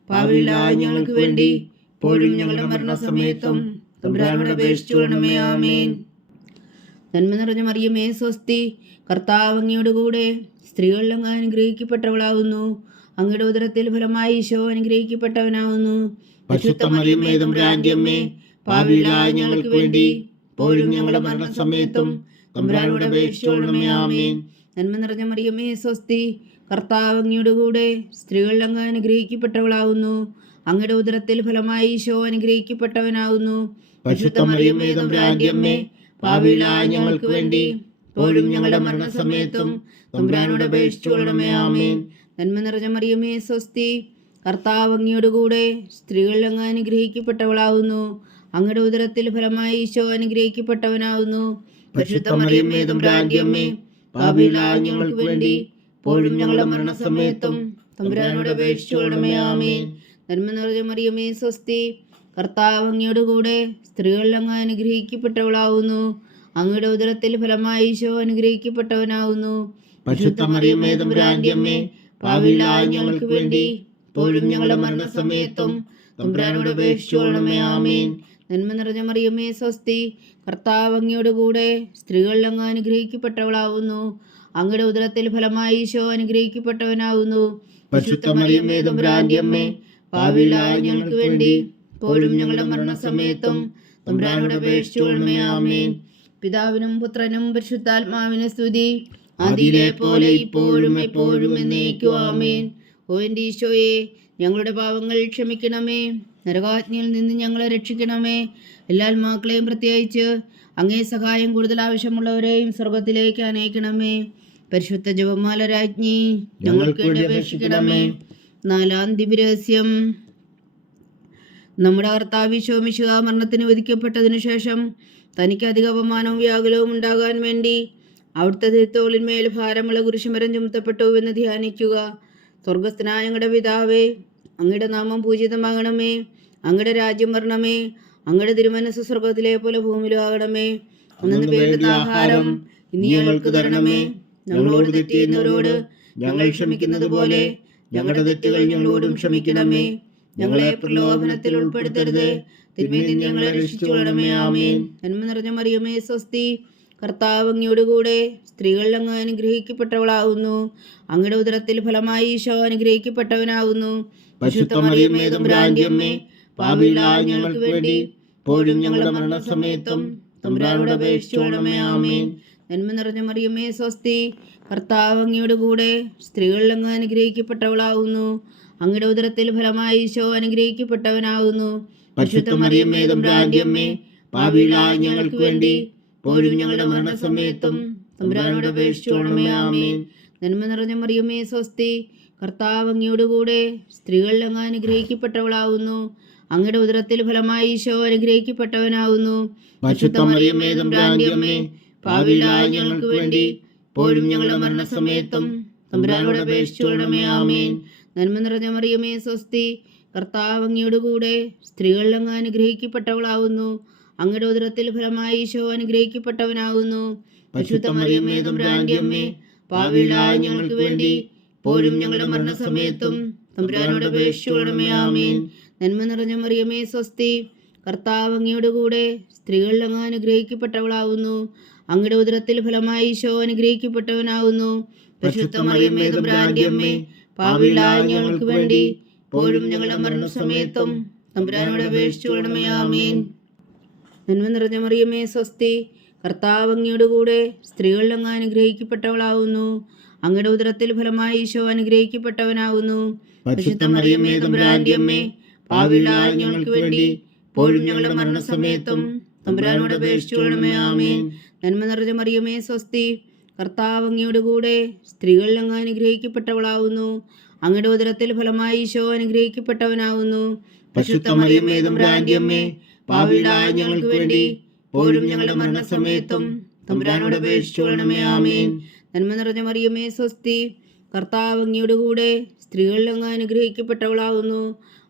പാപികളായ ഞങ്ങൾക്ക് വേണ്ടി ഇപ്പോഴും ഞങ്ങളുടെ മരണസമയത്തും തമ്പുരാനോട് അപേക്ഷിച്ചുകൊള്ളണമേ. ആമേൻ. നന്മ നിറഞ്ഞ മറിയമേ സ്വസ്തി, കർത്താവ് അങ്ങയോടുകൂടെ സ്ത്രീകളിൽ അങ്ങ് അനുഗ്രഹിക്കപ്പെട്ടവളാകുന്നു. അങ്ങയുടെ ഉദരത്തിൽ ഫലമായി ഈശോ അനുഗ്രഹിക്കപ്പെട്ടവനാകുന്നു. പരിശുദ്ധ മറിയമേ തമ്പുരാന്റെ അമ്മേ, പാപികളായ ഞങ്ങൾക്ക് വേണ്ടി ഇപ്പോഴും ഞങ്ങളുടെ മരണസമയത്തും തമ്പുരാനോട് അപേക്ഷിച്ചുകൊള്ളണമേ. ആമേൻ. നന്മ നിറഞ്ഞ മറിയമേ സ്വസ്തി, കർത്താവ് അങ്ങയോടുകൂടെ സ്ത്രീകളിൽ അങ്ങ് അനുഗ്രഹിക്കപ്പെട്ടവളാകുന്നു. അങ്ങയുടെ ഉദരത്തിൽ ഫലമായി ഈശോ അനുഗ്രഹിക്കപ്പെട്ടവനാകുന്നു. പരിശുദ്ധ മറിയമേ തമ്പുരാന്റെ അമ്മേ, പാപികളായ ഞങ്ങൾക്ക് വേണ്ടി ഇപ്പോഴും ഞങ്ങളുടെ മരണസമയത്തും തമ്പുരാനോട് അപേക്ഷിച്ചുകൊള്ളണമേ. ആമേൻ. നന്മ നിറഞ്ഞ മറിയമേ സ്വസ്തി, കർത്താവ് അങ്ങയോടുകൂടെ സ്ത്രീകളിൽ അങ്ങ് അനുഗ്രഹിക്കപ്പെട്ടവളാകുന്നു. അങ്ങയുടെ ഉദരത്തിൽ ഫലമായി ഈശോ അനുഗ്രഹിക്കപ്പെട്ടവനാകുന്നു. പരിശുദ്ധ മറിയമേ തമ്പുരാന്റെ അമ്മേ, പാപികളായ ഞങ്ങൾക്ക് വേണ്ടി ഇപ്പോഴും ഞങ്ങളുടെ മരണസമയത്തും തമ്പുരാനോട് അപേക്ഷിച്ചുകൊള്ളണമേ. ആമേൻ. നന്മ നിറഞ്ഞ മറിയമേ സ്വസ്തി, കർത്താവ് അങ്ങയോടുകൂടെ സ്ത്രീകളിൽ അങ്ങ് അനുഗ്രഹിക്കപ്പെട്ടവളാകുന്നു. അങ്ങയുടെ ഉദരത്തിൽ ഫലമായി ഈശോ അനുഗ്രഹിക്കപ്പെട്ടവനാകുന്നു. പരിശുദ്ധ മറിയമേ തമ്പുരാന്റെ അമ്മേ, പാപികളായ ഞങ്ങൾക്ക് വേണ്ടി ഇപ്പോഴും ഞങ്ങളുടെ മരണസമയത്തും തമ്പുരാനോട് അപേക്ഷിച്ചുകൊള്ളണമേ. ആമേൻ. നന്മ നിറഞ്ഞ മറിയമേ സ്വസ്തി, കർത്താവ് അങ്ങയോടുകൂടെ സ്ത്രീകളിൽ അങ്ങ് അനുഗ്രഹിക്കപ്പെട്ടവളാകുന്നു. അങ്ങയുടെ ഉദരത്തിൽ ഫലമായി ഈശോ അനുഗ്രഹിക്കപ്പെട്ടവനാകുന്നു. പരിശുദ്ധ മറിയമേ തമ്പുരാന്റെ അമ്മേ, പാപികളായ ഞങ്ങൾക്ക് വേണ്ടി ഇപ്പോഴും ഞങ്ങളുടെ മരണസമയത്തും തമ്പുരാനോട് അപേക്ഷിച്ചുകൊള്ളണമേ. ആമേൻ. പിതാവിനും പുത്രനും പരിശുദ്ധാത്മാവിനും സ്തുതി, ആദിയിലെ പോലെ ഇപ്പോഴും എപ്പോഴും എന്നേക്കും. ആമേൻ. ഓ എൻ്റെ ഈശോയെ, ഞങ്ങളുടെ പാപങ്ങൾ ക്ഷമിക്കണമേ. നരകാജ്ഞയിൽ നിന്ന് ഞങ്ങളെ രക്ഷിക്കണമേ. എല്ലാ ആത്മാക്കളെയും പ്രത്യേകിച്ച് അങ്ങേ സഹായം കൂടുതൽ ആവശ്യമുള്ളവരെയും സ്വർഗത്തിലേക്ക് അനയിക്കണമേ. പരിശുദ്ധ ജപമാല രാജ്ഞി, ഞങ്ങൾക്ക് വേണ്ടി അപേക്ഷിക്കണമേ. 4-ാം ദിവ്യരഹസ്യം. നമ്മുടെ കർത്താവ് ഈശോ മിശിഹാ മരണത്തിന് വിധിക്കപ്പെട്ടതിനു ശേഷം തനിക്ക് അധിക അപമാനവും വ്യാകുലവും ഉണ്ടാകാൻ വേണ്ടി അവിടുത്തെ തിരുത്തോളിന്മേൽ ഭാരമുള്ള കുരിശുമരം ചുമത്തപ്പെട്ടു എന്ന് ധ്യാനിക്കുക. സ്വർഗസ്ഥനായ ഞങ്ങളുടെ പിതാവേ, അങ്ങയുടെ നാമം പൂജിതമാകണമേ. അങ്ങയുടെ രാജ്യം വരണമേ. അങ്ങയുടെ തിരുമനസ്സ് സ്വർഗത്തിലെ പോലെ ഭൂമിയിലും ആകണമേ. അന്നു വേണ്ടുന്ന ആഹാരം ഇനി ഞങ്ങൾക്ക് തരണമേ. ഞങ്ങളോട് തെറ്റ് ചെയ്യുന്നവരോട് ഞങ്ങൾ ക്ഷമിക്കുന്നത് പോലെ ഞങ്ങളുടെ തെറ്റുകൾ ഞങ്ങളോടും ക്ഷമിക്കണമേ. ഞങ്ങളെ പ്രലോഭനത്തിൽ ഉൾപ്പെടുത്തരുത്, തിന്മയിൽ നിന്ന് ഞങ്ങളെ രക്ഷിച്ചുകൊള്ളണമേ. ആമേൻ. നന്മ നിറഞ്ഞ മറിയമേ, സ്വസ്തി. കർത്താവ് അങ്ങയോടുകൂടെ സ്ത്രീകളിൽ അങ്ങ് അനുഗ്രഹിക്കപ്പെട്ടവളാകുന്നു. അങ്ങയുടെ ഉദരത്തിൽ ഫലമായി ഈശോ അനുഗ്രഹിക്കപ്പെട്ടവനാകുന്നു. പരിശുദ്ധ മറിയമേ, തമ്പുരാന്റെ അമ്മേ, പാപികളായ ഞങ്ങൾക്ക് വേണ്ടി ഇപ്പോഴും ഞങ്ങളുടെ മരണസമയത്തും തമ്പുരാനോട് അപേക്ഷിച്ചുകൊള്ളണമേ. ആമേൻ. നന്മ നിറഞ്ഞ മറിയമേ, സ്വസ്തി. കർത്താവ് അങ്ങയോടുകൂടെ സ്ത്രീകളിൽ അങ്ങ് അനുഗ്രഹിക്കപ്പെട്ടവളാകുന്നു. അങ്ങയുടെ ഉദരത്തിൽ ഫലമായി ഈശോ അനുഗ്രഹിക്കപ്പെട്ടവനാകുന്നു. പരിശുദ്ധ മറിയമേ, തമ്പുരാന്റെ അമ്മേ, പാപികളായ ഞങ്ങൾക്ക് വേണ്ടി ഇപ്പോഴും ഞങ്ങളുടെ മരണസമയത്തും തമ്പുരാനോട് അപേക്ഷിച്ചുകൊള്ളണമേ. ആമേൻ. നന്മ നിറഞ്ഞ മറിയമേ, സ്വസ്തി. കർത്താവ് അങ്ങയോടുകൂടെ സ്ത്രീകളിൽ അങ്ങ് അനുഗ്രഹിക്കപ്പെട്ടവളാകുന്നു. അങ്ങയുടെ ഉദരത്തിൽ ഫലമായി ഈശോ അനുഗ്രഹിക്കപ്പെട്ടവനാകുന്നു. പരിശുദ്ധ മറിയമേ, തമ്പുരാന്റെ അമ്മേ, പാപികളായ ഞങ്ങൾക്ക് വേണ്ടി ഇപ്പോഴും ഞങ്ങളുടെ മരണസമയത്തും തമ്പുരാനോട് അപേക്ഷിച്ചുകൊള്ളണമേ. ആമേൻ. നന്മ നിറഞ്ഞ മറിയമേ, സ്വസ്തി. കർത്താവ് അങ്ങയോടുകൂടെ സ്ത്രീകളിൽ അങ്ങ് അനുഗ്രഹിക്കപ്പെട്ടവളാകുന്നു. അങ്ങയുടെ ഉദരത്തിൽ ഫലമായി ഈശോ അനുഗ്രഹിക്കപ്പെട്ടവനാകുന്നു. പരിശുദ്ധ മറിയമേ, തമ്പുരാന്റെ അമ്മേ, പാപികളായ ഞങ്ങൾക്ക് വേണ്ടി ഇപ്പോഴും ഞങ്ങളുടെ മരണസമയത്തും തമ്പുരാനോട് അപേക്ഷിച്ചുകൊള്ളണമേ. ആമേൻ. നന്മ നിറഞ്ഞ മറിയമേ, സ്വസ്തി. കർത്താവ് അങ്ങയോടുകൂടെ സ്ത്രീകളിൽ അങ്ങ് അനുഗ്രഹിക്കപ്പെട്ടവളാകുന്നു. അങ്ങയുടെ ഉദരത്തിൽ ഫലമായി ഈശോ അനുഗ്രഹിക്കപ്പെട്ടവനാകുന്നു. പരിശുദ്ധ മറിയമേ, തമ്പുരാന്റെ അമ്മേ, പാപികളായ ഞങ്ങൾക്ക് വേണ്ടി ഇപ്പോഴും ഞങ്ങളുടെ മരണസമയത്തും തമ്പുരാനോട് അപേക്ഷിച്ചുകൊള്ളണമേ. ആമേൻ. നന്മ നിറഞ്ഞ മറിയമേ, സ്വസ്തി. കർത്താവ് അങ്ങയോടുകൂടെ സ്ത്രീകളിൽ അങ്ങ് അനുഗ്രഹിക്കപ്പെട്ടവളാകുന്നു. അങ്ങയുടെ ഉദരത്തിൽ ഫലമായി ഈശോ അനുഗ്രഹിക്കപ്പെട്ടവനാകുന്നു. പരിശുദ്ധ മറിയമേ, തമ്പുരാന്റെ അമ്മേ, പാപികളായ ഞങ്ങൾക്ക് വേണ്ടി ഇപ്പോഴും ഞങ്ങളുടെ മരണസമയത്തും തമ്പുരാനോട് അപേക്ഷിച്ചുകൊള്ളണമേ. ആമേൻ. നന്മ നിറഞ്ഞ മറിയമേ, സ്വസ്തി. കർത്താവ് അങ്ങയോടുകൂടെ സ്ത്രീകളിൽ അങ്ങ് അനുഗ്രഹിക്കപ്പെട്ടവളാകുന്നു. അങ്ങയുടെ ഉദരത്തിൽ ഫലമായി ഈശോ അനുഗ്രഹിക്കപ്പെട്ടവനാകുന്നു. പരിശുദ്ധ മറിയമേ, തമ്പുരാന്റെ അമ്മേ, പാപികളായ ഞങ്ങൾക്ക് വേണ്ടി ഇപ്പോഴും ഞങ്ങളുടെ മരണസമയത്തും തമ്പുരാനോട് അപേക്ഷിച്ചുകൊള്ളണമേ. ആമേൻ. നന്മ നിറഞ്ഞ മറിയമേ, സ്വസ്തി. കർത്താവ് അങ്ങയോടുകൂടെ സ്ത്രീകളിൽ അങ്ങ് അനുഗ്രഹിക്കപ്പെട്ടവളാകുന്നു.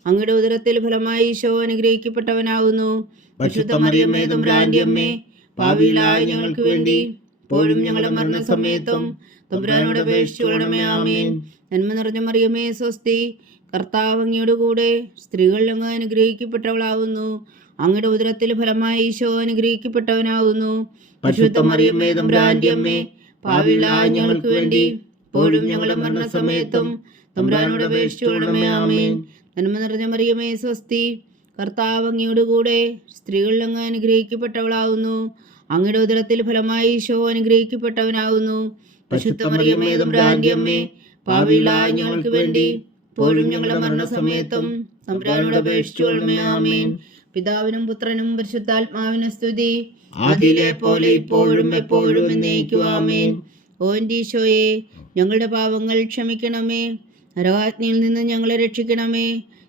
അങ്ങയുടെ ഉദരത്തിൽ ഫലമായി ഈശോ അനുഗ്രഹിക്കപ്പെട്ടവനാകുന്നു. പരിശുദ്ധ മറിയമേ, തമ്പുരാന്റെ അമ്മേ, പാപികളായ ഞങ്ങൾക്ക് വേണ്ടി ഇപ്പോഴും ഞങ്ങളുടെ മരണസമയത്തും തമ്പുരാനോട് അപേക്ഷിച്ചുകൊള്ളണമേ. ആമേൻ. നന്മ നിറഞ്ഞ മറിയമേ, സ്വസ്തി. കർത്താവ് അങ്ങയോടുകൂടെ സ്ത്രീകളിൽ അങ്ങ് അനുഗ്രഹിക്കപ്പെട്ടവളാകുന്നു. അങ്ങയുടെ ഉദരത്തിൽ ഫലമായി ഈശോ അനുഗ്രഹിക്കപ്പെട്ടവനാകുന്നു. പരിശുദ്ധ മറിയമേ, തമ്പുരാന്റെ അമ്മേ, പാപികളായ ഞങ്ങൾക്ക് വേണ്ടി ഇപ്പോഴും ഞങ്ങളുടെ മരണസമയത്തും തമ്പുരാനോട് അപേക്ഷിച്ചുകൊള്ളണമേ. ആമേൻ. നന്മ നിറഞ്ഞ മറിയമേ, സ്വസ്തി. കർത്താവ് അങ്ങയോടുകൂടെ സ്ത്രീകളിൽ അങ്ങ് അനുഗ്രഹിക്കപ്പെട്ടവളാകുന്നു. അങ്ങയുടെ ഉദരത്തിൽ ഫലമായി ഈശോ അനുഗ്രഹിക്കപ്പെട്ടവനാകുന്നു. പരിശുദ്ധ മറിയമേ, തമ്പുരാന്റെ അമ്മേ, പാപികളായ ഞങ്ങൾക്ക് വേണ്ടി ഇപ്പോഴും ഞങ്ങളുടെ മരണസമയത്തും തമ്പുരാനോട് അപേക്ഷിച്ചുകൊള്ളണമേ. ആമേൻ. പിതാവിനും പുത്രനും പരിശുദ്ധാത്മാവിനും സ്തുതി, ആദിയിലെ പോലെ ഇപ്പോഴും എപ്പോഴും എന്നേക്കും. ആമേൻ. ഓ എൻ്റെ ഈശോയെ, ഞങ്ങളുടെ പാപങ്ങൾ ക്ഷമിക്കണമേ. നരകാഗ്നിയിൽ നിന്ന് ഞങ്ങളെ രക്ഷിക്കണമേ.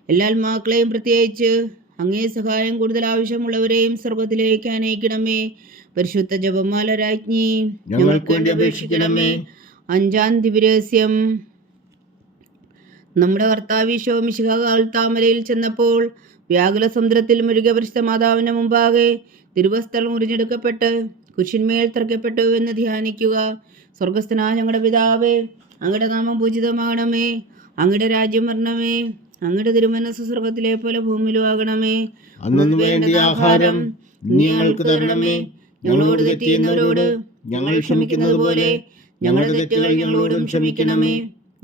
എല്ലാ ആത്മാക്കളെയും പ്രത്യേകിച്ച് അങ്ങേ സഹായം കൂടുതൽ ആവശ്യമുള്ളവരെയും സ്വർഗത്തിലേക്ക് അനയിക്കണമേ. പരിശുദ്ധ ജപമാല രാജ്ഞി, ഞങ്ങൾക്ക് വേണ്ടി അപേക്ഷിക്കണമേ. 5-ാം ദിവ്യരഹസ്യം. നമ്മുടെ കർത്താവ് ഈശോ മിശിഹാ കാൽത്താമരയിൽ ചെന്നപ്പോൾ വ്യാകുല സമുദ്രത്തിൽ മുഴുകിയ പരിശുദ്ധ മാതാവിന്റെ മുമ്പാകെ തിരുവസ്ത്രം ഉരിഞ്ഞെടുക്കപ്പെട്ട് കുരിശിന്മേൽ തറയ്ക്കപ്പെട്ടു എന്ന് ധ്യാനിക്കുക. സ്വർഗസ്ഥനായ ഞങ്ങളുടെ പിതാവേ, അങ്ങയുടെ നാമം പൂജിതമാകണമേ. അങ്ങയുടെ രാജ്യം വരണമേ. അങ്ങയുടെ തിരുമനസ്സ് സ്വർഗത്തിലെ പോലെ ഭൂമിയിലും ആകണമേ. അന്നു വേണ്ടിയ ആഹാരം ഇനി ഞങ്ങൾക്ക് തരണമേ. ഞങ്ങളോട് തെറ്റ് ചെയ്യുന്നവരോട് ഞങ്ങൾ ക്ഷമിക്കുന്നത് പോലെ ഞങ്ങളുടെ തെറ്റുകൾ ഞങ്ങളോടും ക്ഷമിക്കണമേ.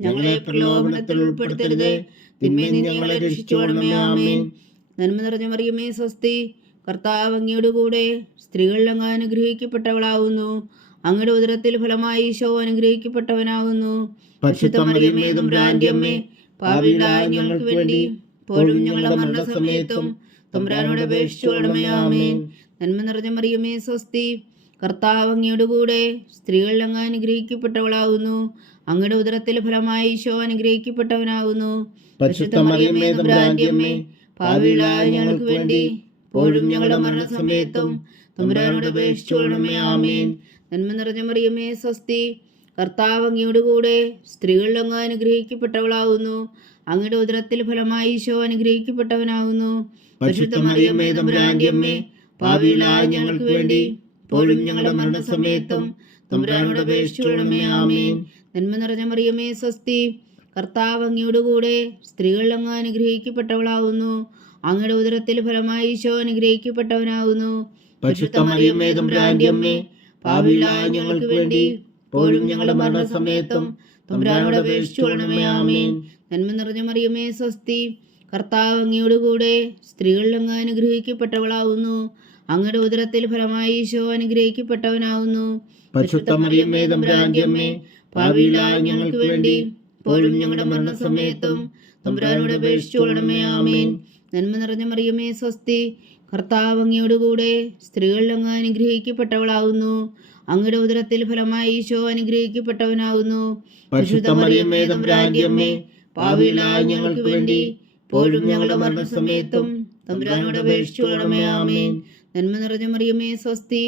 ഞങ്ങളെ പ്രലോഭനത്തിൽ ഉൾപ്പെടുത്തരുത്, തിന്മയിൽ നിന്ന് ഞങ്ങളെ രക്ഷിച്ചുകൊള്ളണമേ. ആമേൻ. നന്മ നിറഞ്ഞ മറിയമേ, സ്വസ്തി. കർത്താവ് അങ്ങയോടുകൂടെ സ്ത്രീകളിൽ അങ്ങ് അനുഗ്രഹിക്കപ്പെട്ടവളാകുന്നു. അങ്ങയുടെ ഉദരത്തിൽ ഫലമായി ഈശോ അനുഗ്രഹിക്കപ്പെട്ടവനാകുന്നു. പരിശുദ്ധ മറിയമേ, തമ്പുരാന്റെ അമ്മേ, പാപികളായ ഞങ്ങൾക്ക് വേണ്ടി ഇപ്പോഴും ഞങ്ങളുടെ മരണസമയത്തും തമ്പുരാനോട് അപേക്ഷിച്ചുകൊള്ളണമേ. ആമേൻ. നന്മ നിറഞ്ഞ മറിയമേ സ്വസ്തി, കർത്താവ് അങ്ങയോട് കൂടെ സ്ത്രീകളിൽ അങ്ങ് അനുഗ്രഹിക്കപ്പെട്ടവളാകുന്നു. അങ്ങയുടെ ഉദരത്തിൽ ഫലമായി ഈശോ അനുഗ്രഹിക്കപ്പെട്ടവനാകുന്നു. പരിശുദ്ധ മറിയമേ തമ്പുരാന്റെ അമ്മേ, പാപികളായ ഞങ്ങൾക്ക് വേണ്ടി ഇപ്പോഴും ഞങ്ങളുടെ മരണസമയത്തും തമ്പുരാനോട് അപേക്ഷിച്ചുകൊള്ളണമേ. ആമേൻ. നന്മ നിറഞ്ഞ മറിയമേ സ്വസ്തി, കർത്താവ് അങ്ങയോട് കൂടെ സ്ത്രീകളിൽ അങ്ങ് അനുഗ്രഹിക്കപ്പെട്ടവളാകുന്നു. അങ്ങയുടെ ഉദരത്തിൽ ഫലമായി ഈശോ അനുഗ്രഹിക്കപ്പെട്ടവനാകുന്നു. പരിശുദ്ധ മറിയമേ തമ്പുരാന്റെ അമ്മേ, പാപികളായ ഞങ്ങൾക്ക് വേണ്ടി ഇപ്പോഴും ഞങ്ങളുടെ മരണസമയത്തും തമ്പുരാനോട് അപേക്ഷിച്ചുകൊള്ളണമേ. ആമേൻ. നന്മ നിറഞ്ഞ മറിയമേ സ്വസ്തി, കർത്താവ് അങ്ങയോട് കൂടെ സ്ത്രീകളിൽ അങ്ങ് അനുഗ്രഹിക്കപ്പെട്ടവളാകുന്നു. അങ്ങയുടെ ഉദരത്തിൽ ഫലമായി ഈശോ അനുഗ്രഹിക്കപ്പെട്ടവനാകുന്നു. പരിശുദ്ധ മറിയമേ തമ്പുരാന്റെ അമ്മേ, പാപികളായ ഞങ്ങൾക്ക് വേണ്ടി ഇപ്പോഴും ഞങ്ങളുടെ മരണസമയത്തും തമ്പുരാനോട് അപേക്ഷിച്ചുകൊള്ളണമേ. ആമേൻ. നന്മ നിറഞ്ഞ മറിയമേ സ്വസ്തി, കർത്താവ് അങ്ങയോട് കൂടെ സ്ത്രീകളിൽ അങ്ങ് അനുഗ്രഹിക്കപ്പെട്ടവളാകുന്നു. അങ്ങയുടെ ഉദരത്തിൽ ഫലമായി ഈശോ അനുഗ്രഹിക്കപ്പെട്ടവനാകുന്നു. പരിശുദ്ധ മറിയമേ തമ്പുരാന്റെ അമ്മേ, പാപികളായ ഞങ്ങൾക്ക് വേണ്ടി ഇപ്പോഴും ഞങ്ങളുടെ മരണസമയത്തും തമ്പുരാനോട് അപേക്ഷിച്ചുകൊള്ളണമേ. ആമേൻ. നന്മ നിറഞ്ഞ മറിയമേ സ്വസ്തി, കർത്താവ് അങ്ങയോട് കൂടെ സ്ത്രീകളിൽ അങ്ങ് അനുഗ്രഹിക്കപ്പെട്ടവളാകുന്നു. അങ്ങയുടെ ഉദരത്തിൽ ഫലമായി ഈശോ അനുഗ്രഹിക്കപ്പെട്ടവനാകുന്നു. പരിശുദ്ധ മറിയമേ തമ്പുരാന്റെ അമ്മേ, പാപികളായ ഞങ്ങൾക്ക് വേണ്ടി ഇപ്പോഴും ഞങ്ങളുടെ മരണസമയത്തും തമ്പുരാനോട് അപേക്ഷിച്ചുകൊള്ളണമേ. ആമേൻ. നന്മ നിറഞ്ഞ മറിയമേ സ്വസ്തി,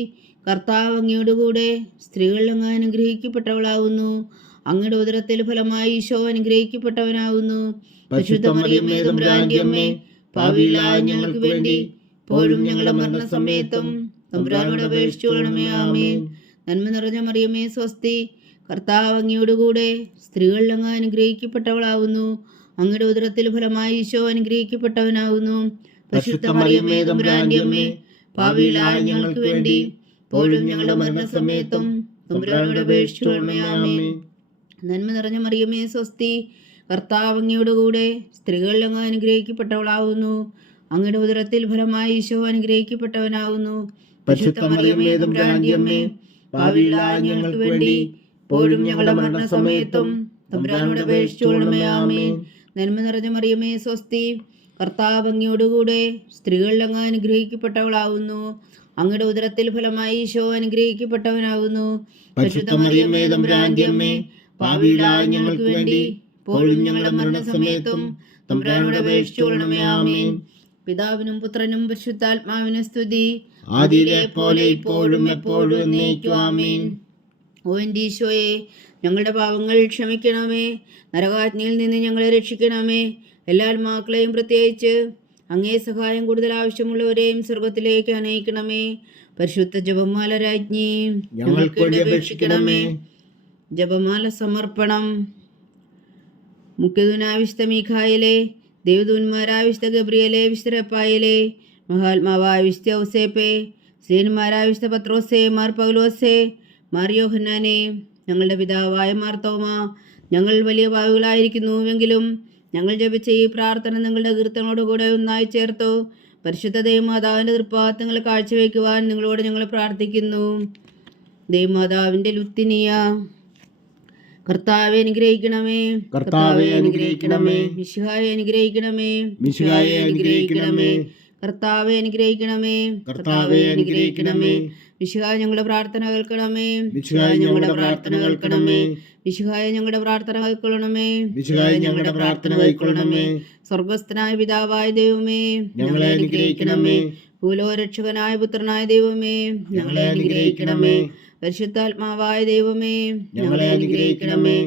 കർത്താവ് അങ്ങയോട് കൂടെ സ്ത്രീകളിൽ അങ്ങ് അനുഗ്രഹിക്കപ്പെട്ടവളാകുന്നു. അങ്ങയുടെ ഉദരത്തിൽ ഫലമായി ഈശോ അനുഗ്രഹിക്കപ്പെട്ടവനാകുന്നു. പരിശുദ്ധ മറിയമേ തമ്പുരാന്റെ അമ്മേ, പാപികളായ ഞങ്ങൾക്ക് വേണ്ടി ഇപ്പോഴും ഞങ്ങളുടെ മരണസമയത്തും തമ്പുരാനോട് അപേക്ഷിച്ചുകൊള്ളണമേ. ആമേൻ. നന്മ നിറഞ്ഞ മറിയമേ സ്വസ്തി, കർത്താവ് അങ്ങയോട് കൂടെ സ്ത്രീകളിൽ അങ്ങ് അനുഗ്രഹിക്കപ്പെട്ടവളാകുന്നു. അങ്ങയുടെ ഉദരത്തിൽ ഫലമായി ഈശോ അനുഗ്രഹിക്കപ്പെട്ടവനാകുന്നു. പരിശുദ്ധ മറിയമേ തമ്പുരാന്റെ അമ്മേ, പാപികളായ ഞങ്ങൾക്ക് വേണ്ടി ഇപ്പോഴും ഞങ്ങളുടെ മരണസമയത്തും തമ്പുരാനോട് അപേക്ഷിച്ചുകൊള്ളണമേ. ആമേൻ. നന്മ നിറഞ്ഞ മറിയമേ സ്വസ്തി, കർത്താവ് അങ്ങയോട് കൂടെ സ്ത്രീകളിൽ അങ്ങ് അനുഗ്രഹിക്കപ്പെട്ടവളാകുന്നു. അങ്ങയുടെ ഉദരത്തിൽ ഫലമായി ഈശോ അനുഗ്രഹിക്കപ്പെട്ടവനാകുന്നു. പരിശുദ്ധ മറിയമേ തമ്പുരാന്റെ അമ്മേ, പാപികളായ ഞങ്ങൾക്ക് വേണ്ടി ഇപ്പോഴും ഞങ്ങളുടെ മരണസമയത്തും തമ്പുരാനോട് അപേക്ഷിച്ചുകൊള്ളണമേ. ആമേൻ. നന്മ നിറഞ്ഞ മറിയമേ സ്വസ്തി, കർത്താവ് അങ്ങയോട് കൂടെ സ്ത്രീകളിൽ അങ്ങ് അനുഗ്രഹിക്കപ്പെട്ടവളാകുന്നു. അങ്ങയുടെ ഉദരത്തിൽ ഫലമായി ഈശോ അനുഗ്രഹിക്കപ്പെട്ടവനാകുന്നു. പരിശുദ്ധ മറിയമേ തമ്പുരാന്റെ അമ്മേ, പാപികളായ ഞങ്ങൾക്ക് വേണ്ടി ഇപ്പോഴും ഞങ്ങളുടെ മരണസമയത്തും തമ്പുരാനോട് അപേക്ഷിച്ചുകൊള്ളണമേ. ആമേൻ. പിതാവിനും പുത്രനും പരിശുദ്ധാത്മാവിനും സ്തുതി, ആദിയിലെ പോലെ ഇപ്പോഴും എപ്പോഴും എന്നേക്കും. ആമേൻ. ഓ എൻ്റെ ഈശോയെ, ഞങ്ങളുടെ പാപങ്ങൾ ക്ഷമിക്കണമേ. നരകാഗ്നിയിൽ നിന്ന് ഞങ്ങളെ രക്ഷിക്കണമേ. എല്ലാ ആത്മാക്കളെയും പ്രത്യേകിച്ച് അങ്ങേ സഹായം കൂടുതൽ ആവശ്യമുള്ളവരെയും സ്വർഗത്തിലേക്ക് അനയിക്കണമേ. പരിശുദ്ധ ജപമാല രാജ്ഞി, ഞങ്ങൾക്ക് വേണ്ടി അപേക്ഷിക്കണമേ. ജപമാല സമർപ്പണം. മുഖ്യദൂനായ വിശുദ്ധ മീഖായേലേ, ദേവദൂന്മാരായ വിശുദ്ധ ഗബ്രിയേലേ, വിശുദ്ധ റഫായേലേ, മഹാത്മാവായ വിശുദ്ധ ഔസേപ്പേ, സ്ലീഹന്മാരായ വിശുദ്ധ പത്രോസേ, മാർ പൗലോസേ, മാർ യോഹന്നാനേ, ഞങ്ങളുടെ പിതാവായ മാർ തോമാ, ഞങ്ങൾ വലിയ പാപികളായിരിക്കുന്നുവെങ്കിലും ഞങ്ങൾ ജപിച്ച ഈ പ്രാർത്ഥന നിങ്ങളുടെ കീർത്തനോടുകൂടെ ഒന്നായി ചേർത്തു പരിശുദ്ധ ദൈവമാതാവിൻ്റെ തൃപ്പാദങ്ങൾ കാഴ്ചവെക്കുവാൻ നിങ്ങളോട് ഞങ്ങൾ പ്രാർത്ഥിക്കുന്നു. ദൈവമാതാവിൻ്റെ ലുത്തിനിയ, കർത്താവെ അനുഗ്രഹിക്കണമേ. കർത്താവെ അനുഗ്രഹിക്കണമേ. മിശിഹായെ അനുഗ്രഹിക്കണമേ. മിശിഹായെ അനുഗ്രഹിക്കണമേ. കർത്താവെ അനുഗ്രഹിക്കണമേ. കർത്താവെ അനുഗ്രഹിക്കണമേ. മിശിഹായ ഞങ്ങളുടെ പ്രാർത്ഥന കേൾക്കണമേ. മിശിഹായ ഞങ്ങളുടെ പ്രാർത്ഥന കേൾക്കണമേ. മിശിഹായ ഞങ്ങളുടെ പ്രാർത്ഥന കൈക്കൊള്ളണമേ. മിശിഹായ ഞങ്ങളുടെ പ്രാർത്ഥന കൈക്കൊള്ളണമേ. സ്വർഗസ്ഥനായ പിതാവായ ദൈവമേ, ഞങ്ങളെ അനുഗ്രഹിക്കണമേ. ഭൂലോകരക്ഷകനായ പുത്രനായ ദൈവമേ, ഞങ്ങളെ അനുഗ്രഹിക്കണമേ. പരിശുദ്ധാത്മാവായ ദൈവമേ, ഞങ്ങളെ അനുഗ്രഹിക്കണമേ.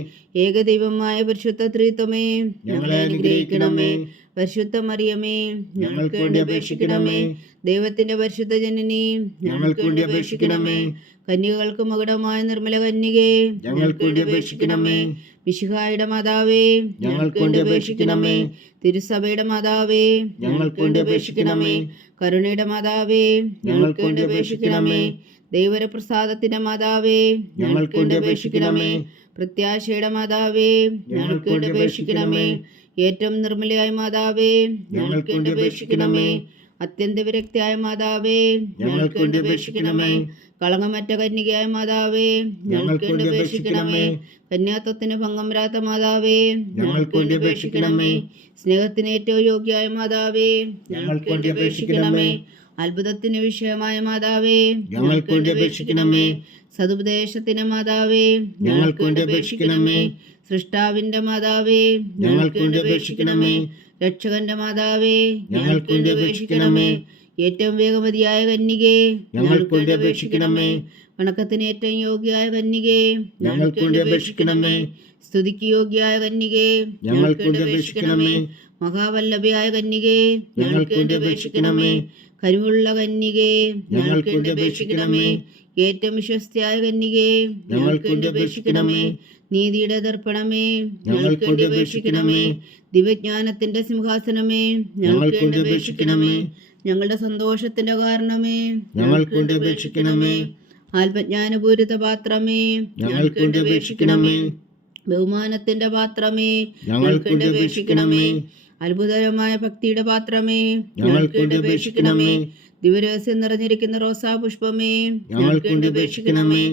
ഏകദൈവമായ പരിശുദ്ധ ത്രിത്വമേ, ഞങ്ങളെ അനുഗ്രഹിക്കണമേ. പരിശുദ്ധ മറിയമേ, ഞങ്ങൾക്ക് വേണ്ടി അപേക്ഷിക്കണമേ. ദൈവത്തിന്റെ പരിശുദ്ധ ജനനി, ഞങ്ങൾക്ക് വേണ്ടി അപേക്ഷിക്കണമേ. കന്യകൾക്ക് മകുടമായ നിർമ്മല കന്യകേ, ഞങ്ങൾക്ക് വേണ്ടി അപേക്ഷിക്കണമേ. മിശിഹായുടെ മാതാവേ, ഞങ്ങൾക്ക് വേണ്ടി അപേക്ഷിക്കണമേ. തിരുസഭയുടെ മാതാവേ, ഞങ്ങൾക്ക് വേണ്ടി അപേക്ഷിക്കണമേ. കരുണയുടെ മാതാവേ, ഞങ്ങൾക്ക് വേണ്ടി അപേക്ഷിക്കണമേ. ദൈവപ്രസാദത്തിന്റെ മാതാവേ, ഞങ്ങൾക്ക് വേണ്ടി അപേക്ഷിക്കണമേ. പ്രത്യാശയുടെ മാതാവേ, ഞങ്ങൾക്ക് വേണ്ടി അപേക്ഷിക്കണമേ. ഏറ്റവും നിർമ്മലയായ മാതാവേ, ഞങ്ങൾക്ക് വേണ്ടി അപേക്ഷിക്കണമേ. അത്യന്ത വിരക്തിയായ മാതാവേ, ഞങ്ങൾക്ക് വേണ്ടി അപേക്ഷിക്കണമേ. കളങ്കമറ്റ കന്യകയായ മാതാവേ, ഞങ്ങൾക്ക് വേണ്ടി അപേക്ഷിക്കണമേ. കന്യാത്വത്തിന് ഭംഗം വരാത്ത മാതാവേ, ഞങ്ങൾക്ക് വേണ്ടി അപേക്ഷിക്കണമേ. സ്നേഹത്തിന് ഏറ്റവും യോഗ്യയായ മാതാവേ, ഞങ്ങൾക്ക് വേണ്ടി അപേക്ഷിക്കണമേ. അത്ഭുതത്തിന് വിഷയമായ മാതാവേ, ഞങ്ങൾക്ക് വേണ്ടി അപേക്ഷിക്കണമേ. സതുപദേശത്തിന് മാതാവേ, ഞങ്ങൾക്ക് വേണ്ടി അപേക്ഷിക്കണമേ. സൃഷ്ടാവിന്റെ മാതാവേ, ഞങ്ങൾക്ക് വേണ്ടി അപേക്ഷിക്കണമേ. രക്ഷകന്റെ മാതാവേ, ഞങ്ങൾക്ക് വേണ്ടി അപേക്ഷിക്കണമേ. ഏറ്റവും വേഗമതിയായ കന്യകേ, ഞങ്ങൾക്ക് വേണ്ടി അപേക്ഷിക്കണമേ. വണക്കത്തിന് ഏറ്റവും യോഗ്യയായ കന്യകേ, ഞങ്ങൾക്ക് വേണ്ടി അപേക്ഷിക്കണമേ. സ്തുതിക്ക് യോഗ്യയായ കന്യകേ, ഞങ്ങൾക്ക് വേണ്ടി അപേക്ഷിക്കണമേ. മഹാവല്ലഭയായ കന്യകേ, ഞങ്ങൾക്ക് വേണ്ടി അപേക്ഷിക്കണമേ. കരുവുള്ള കന്യകേ, ഞങ്ങൾക്ക് വേണ്ടി അപേക്ഷിക്കണമേ. ഏറ്റവും വിശ്വസ്തയായ കന്യകേ, ഞങ്ങൾക്ക് വേണ്ടി അപേക്ഷിക്കണമേ. നീതിയുടെ ദർപ്പണമേ, ഞങ്ങൾക്ക് വേണ്ടി അപേക്ഷിക്കണമേ. ദിവ്യജ്ഞാനത്തിന്റെ സിംഹാസനമേ, ഞങ്ങൾക്ക് വേണ്ടി അപേക്ഷിക്കണമേ. ഞങ്ങളുടെ സന്തോഷത്തിന്റെ കാരണമേ, ഞങ്ങൾക്ക് വേണ്ടി അപേക്ഷിക്കണമേ. ആത്മജ്ഞാനപൂരിത പാത്രമേ, ഞങ്ങൾക്ക് വേണ്ടി അപേക്ഷിക്കണമേ. ബഹുമാനത്തിന്റെ പാത്രമേ, ഞങ്ങൾക്ക് വേണ്ടി അപേക്ഷിക്കണമേ. അത്ഭുതകരമായ ഭക്തിയുടെ പാത്രമേ, ഞങ്ങൾക്ക് വേണ്ടി അപേക്ഷിക്കണമേ. ദിവരഹസ്യം നിറഞ്ഞിരിക്കുന്ന റോസാ പുഷ്പമേ, ഞങ്ങൾക്ക് വേണ്ടി അപേക്ഷിക്കണമേ.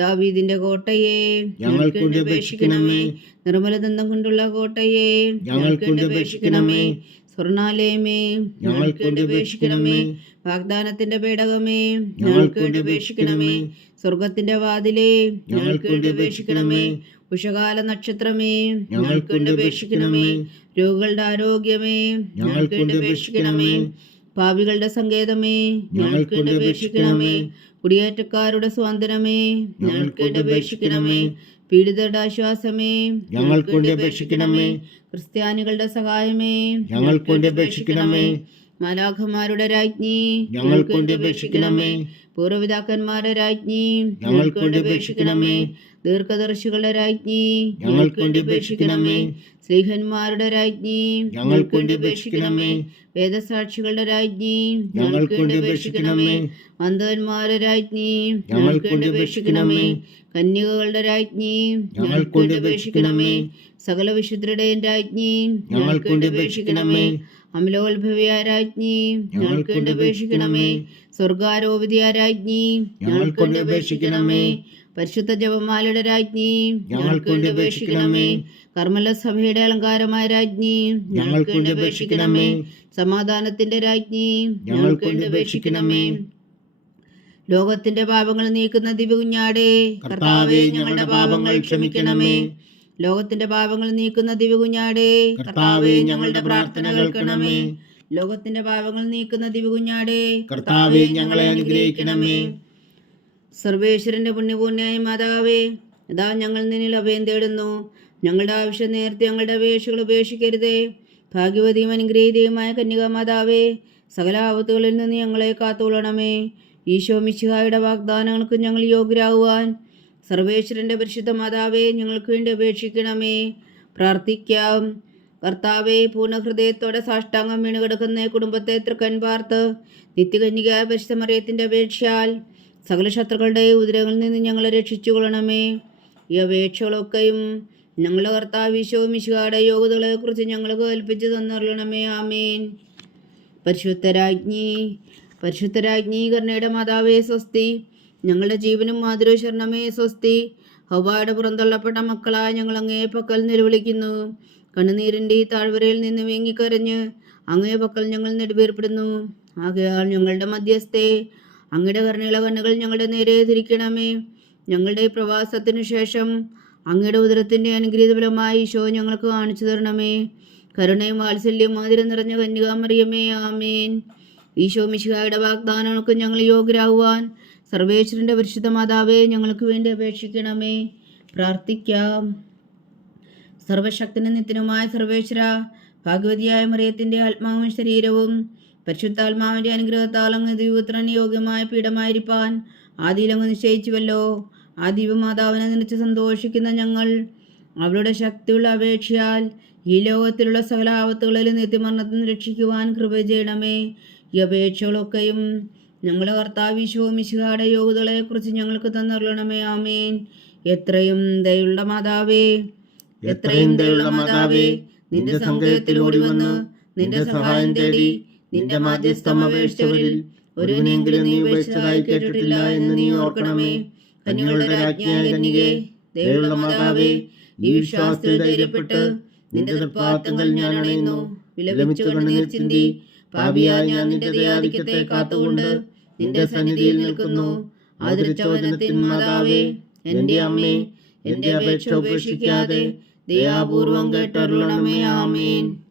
ദാവീദിന്റെ കോട്ടയെ, ഞങ്ങൾക്ക് വേണ്ടി അപേക്ഷിക്കണമേ. നിർമ്മലദന്തം കൊണ്ടുള്ള കോട്ടയെ, ഞങ്ങൾക്ക് വേണ്ടി അപേക്ഷിക്കണമേ. സ്വർണാലയമേ, ഞങ്ങൾക്ക് വേണ്ടി അപേക്ഷിക്കണമേ. വാഗ്ദാനത്തിന്റെ പേടകമേ, ഞങ്ങൾക്ക് വേണ്ടി അപേക്ഷിക്കണമേ. സ്വർഗത്തിന്റെ വാതിലേ, ഞങ്ങൾക്ക് വേണ്ടി അപേക്ഷിക്കണമേ. ഉഷകാല നക്ഷത്രമേ, ഞങ്ങൾക്ക് വേണ്ടി അപേക്ഷിക്കണമേ. രോഗികളുടെ ആരോഗ്യമേ, ഞങ്ങൾക്ക് വേണ്ടി അപേക്ഷിക്കണമേ. പാപികളുടെ സങ്കേതമേ, ഞങ്ങൾക്ക് വേണ്ടി അപേക്ഷിക്കണമേ. കുടിയേറ്റക്കാരുടെ സ്വാതന്ത്ര്യമേ, ഞങ്ങൾക്ക് വേണ്ടി അപേക്ഷിക്കണമേ. പീഡിതരുടെ ആശ്വാസമേ, ഞങ്ങൾക്ക് വേണ്ടി അപേക്ഷിക്കണമേ. ക്രിസ്ത്യാനികളുടെ സഹായമേ, ഞങ്ങൾക്ക് വേണ്ടി അപേക്ഷിക്കണമേ. മാലാഖമാരുടെ രാജ്ഞി, ഞങ്ങൾക്ക് വേണ്ടി അപേക്ഷിക്കണമേ. പൂർവ്വപിതാക്കന്മാരുടെ രാജ്ഞി, ഞങ്ങൾക്ക് വേണ്ടി അപേക്ഷിക്കണമേ. ദീർഘദർശികളുടെ രാജ്ഞി, ഞങ്ങൾക്ക് വേണ്ടി അപേക്ഷിക്കണമേ. സ്ലീഹന്മാരുടെ രാജ്ഞി, ഞങ്ങൾക്ക് വേണ്ടി അപേക്ഷിക്കണമേ. വേദസാക്ഷികളുടെ രാജ്ഞി, ഞങ്ങൾക്ക് വേണ്ടി അപേക്ഷിക്കണമേ. അന്ധന്മാരുടെ രാജ്ഞി, ഞങ്ങൾക്ക് വേണ്ടി അപേക്ഷിക്കണമേ. കന്യകകളുടെ രാജ്ഞി, ഞങ്ങൾക്ക് വേണ്ടി അപേക്ഷിക്കണമേ. സകല വിശുദ്ധരുടെയും രാജ്ഞി, ഞങ്ങൾക്ക് വേണ്ടി അപേക്ഷിക്കണമേ. അമലോത്ഭവിയായ രാജ്ഞി, ഞങ്ങൾക്ക് വേണ്ടി അപേക്ഷിക്കണമേ. സ്വർഗാരോപിതയായ രാജ്ഞി, ഞങ്ങൾക്ക് വേണ്ടി അപേക്ഷിക്കണമേ. പരിശുദ്ധ ജപമാലയുടെ രാജ്ഞി, ഞങ്ങൾക്ക് വേണ്ടി അപേക്ഷിക്കണമേ. കർമ്മല സഭയുടെ അലങ്കാരമായ രാജ്ഞി, ഞങ്ങൾക്ക് വേണ്ടി അപേക്ഷിക്കണമേ. സമാധാനത്തിന്റെ രാജ്ഞി, ഞങ്ങൾക്ക് വേണ്ടി അപേക്ഷിക്കണമേ. ലോകത്തിന്റെ പാപങ്ങൾ നീക്കുന്ന ദിവ്യകുഞ്ഞാടേ, കർത്താവേ, ഞങ്ങളുടെ പാപങ്ങൾ ക്ഷമിക്കണമേ. ലോകത്തിന്റെ പാപങ്ങൾ നീക്കുന്ന ദിവ്യകുഞ്ഞാടേ, കർത്താവേ, ഞങ്ങളുടെ പ്രാർത്ഥന കേൾക്കണമേ. ലോകത്തിന്റെ പാപങ്ങൾ നീക്കുന്ന ദിവ്യകുഞ്ഞാടേ, കർത്താവേ, ഞങ്ങളെ അനുഗ്രഹിക്കണമേ. സർവേശ്വരന്റെ പുണ്യപൂർണ്ണയായ മാതാവേ, ഇതാ ഞങ്ങൾ നിന്നിൽ അഭയം തേടുന്നു. ഞങ്ങളുടെ ആവശ്യം നേരത്തെ ഞങ്ങളുടെ അപേക്ഷകൾ ഉപേക്ഷിക്കരുതേ. ഭാഗ്യവതിയും അനുഗ്രഹീതയുമായ കന്യകാമാതാവേ, സകല ആപത്തുകളിൽ നിന്ന് ഞങ്ങളെ കാത്തുകൊള്ളണമേ. ഈശോ മിശിഹായുടെ വാഗ്ദാനങ്ങൾക്ക് ഞങ്ങൾ യോഗ്യരാകുവാൻ സർവേശ്വരന്റെ പരിശുദ്ധ മാതാവേ, ഞങ്ങൾക്ക് വേണ്ടി അപേക്ഷിക്കണമേ. പ്രാർത്ഥിക്കാം. കർത്താവെ, പൂർണ്ണ ഹൃദയത്തോടെ സാഷ്ടാംഗം വീണ് കിടക്കുന്ന കുടുംബത്തെ തൃക്കൻ പാർത്ത് നിത്യകന്യകയായ പരിശുദ്ധ മറിയത്തിന്റെ അപേക്ഷയാൽ സകല ശത്രുക്കളുടെ ഉദരങ്ങളിൽ നിന്ന് ഞങ്ങളെ രക്ഷിച്ചു കൊള്ളണമേ. ഈ അപേക്ഷകളൊക്കെയും ഞങ്ങളുടെ കർത്താവ് ഈശോ മിശിഹായുടെ യോഗ്യതകളെക്കുറിച്ച് ഞങ്ങൾക്ക് കൽപ്പിച്ചു തന്നറിയണമേ. ആമേൻ. പരിശുദ്ധരാജ്ഞി കരുണയുടെ മാതാവേ സ്വസ്തി. ഞങ്ങളുടെ ജീവനും മാതൃ ശരണമേ സ്വസ്തി. ഹവ്വായുടെ പുറന്തള്ളപ്പെട്ട മക്കളായ ഞങ്ങൾ അങ്ങേ പക്കൽ നിലവിളിക്കുന്നു. കണ്ണുനീരിൻ്റെ ഈ താഴ്വരയിൽ നിന്ന് വീങ്ങിക്കരഞ്ഞ് അങ്ങേ പക്കൽ ഞങ്ങൾ നെടുവേർപ്പെടുന്നു. ആകയാൽ ഞങ്ങളുടെ മധ്യസ്ഥേ, അങ്ങയുടെ കരുണയുള്ള കണ്ണുകൾ ഞങ്ങളുടെ നേരെ തിരിക്കണമേ. ഞങ്ങളുടെ പ്രവാസത്തിനു ശേഷം അങ്ങയുടെ ഉദരത്തിൻ്റെ അനുഗ്രഹീത ഫലമായി ഈശോ ഞങ്ങൾക്ക് കാണിച്ചു തരണമേ. കരുണയും വാത്സല്യവും മാതിരം നിറഞ്ഞ കന്യകാമറിയമേ, ആമേൻ. ഈശോ മിശിഹായുടെ വാഗ്ദാനങ്ങൾക്ക് ഞങ്ങൾ യോഗ്യരാകുവാൻ സർവേശ്വരൻ്റെ പരിശുദ്ധ മാതാവേ, ഞങ്ങൾക്ക് വേണ്ടി അപേക്ഷിക്കണമേ. പ്രാർത്ഥിക്കാം. സർവശക്തനും നിത്യനുമായ സർവേശ്വര, ഭാഗ്യവതിയായ മറിയത്തിൻ്റെ ആത്മാവും ശരീരവും പരിശുദ്ധാത്മാവിൻ്റെ അനുഗ്രഹത്താൽ അങ്ങ് ദിവ്യപുത്രന് യോഗ്യമായ പീഠമായിരിക്കാൻ ആദിയിലങ്ങ് നിശ്ചയിച്ചുവല്ലോ. ആ ദിവ്യമാതാവിനെ നിനച്ച് സന്തോഷിക്കുന്ന ഞങ്ങൾ അവളുടെ ശക്തിയുള്ള അപേക്ഷയാൽ ഈ ലോകത്തിലുള്ള സകല ആപത്തുകളിൽ നിത്യമരണത്തിൽ നിന്ന് രക്ഷിക്കുവാൻ കൃപ ചെയ്യണമേ. ഈ അപേക്ഷകളൊക്കെയും ഞങ്ങളുടെ കർത്താവ് ഈശോ മിശിഹായുടെ യോഗ്യതകളെക്കുറിച്ച് ഞങ്ങൾക്ക് തന്നറിയണമേ. ആമേൻ. എത്രയും ദയുള്ള മാതാവേ, എത്രയും ദയുള്ള മാതാവേ, നിന്റെ സങ്കേതത്തിൽ ഓടി വന്ന് നിന്റെ സഹായം തേടി നിന്റെ മാധ്യസ്ഥം അപേക്ഷിച്ചവരിൽ ഒരുവനെങ്കിലും നീ ഉപേക്ഷിച്ചതായി കേട്ടിട്ടില്ല എന്ന് നീ ഓർക്കണമേ. കന്യകളുടെ രാജ്ഞിയായ കന്യകേ, ദയുള്ള മാതാവേ, ഈ വിശ്വാസത്തിൽ ധൈര്യപ്പെട്ട് നിന്റെ തൃപ്പാദങ്ങൾ ഞാൻ അണയുന്നു. വിലപിച്ചു കണ്ണുനീർ ചിന്തി പാപിയായ ഞാൻ നിന്റെ ദയാധിക്യത്തെ കാത്തുകൊണ്ട് നിന്റെ സന്നിധിയിൽ നിൽക്കുന്നു. ആദരിച്ച വചനത്തിൻ മാതാവേ, എന്റെ അമ്മേ, എന്റെ അപേക്ഷ ഉപേക്ഷിക്കാതെ ദയാപൂർവം കേട്ടരുളണമേ. ആമേൻ.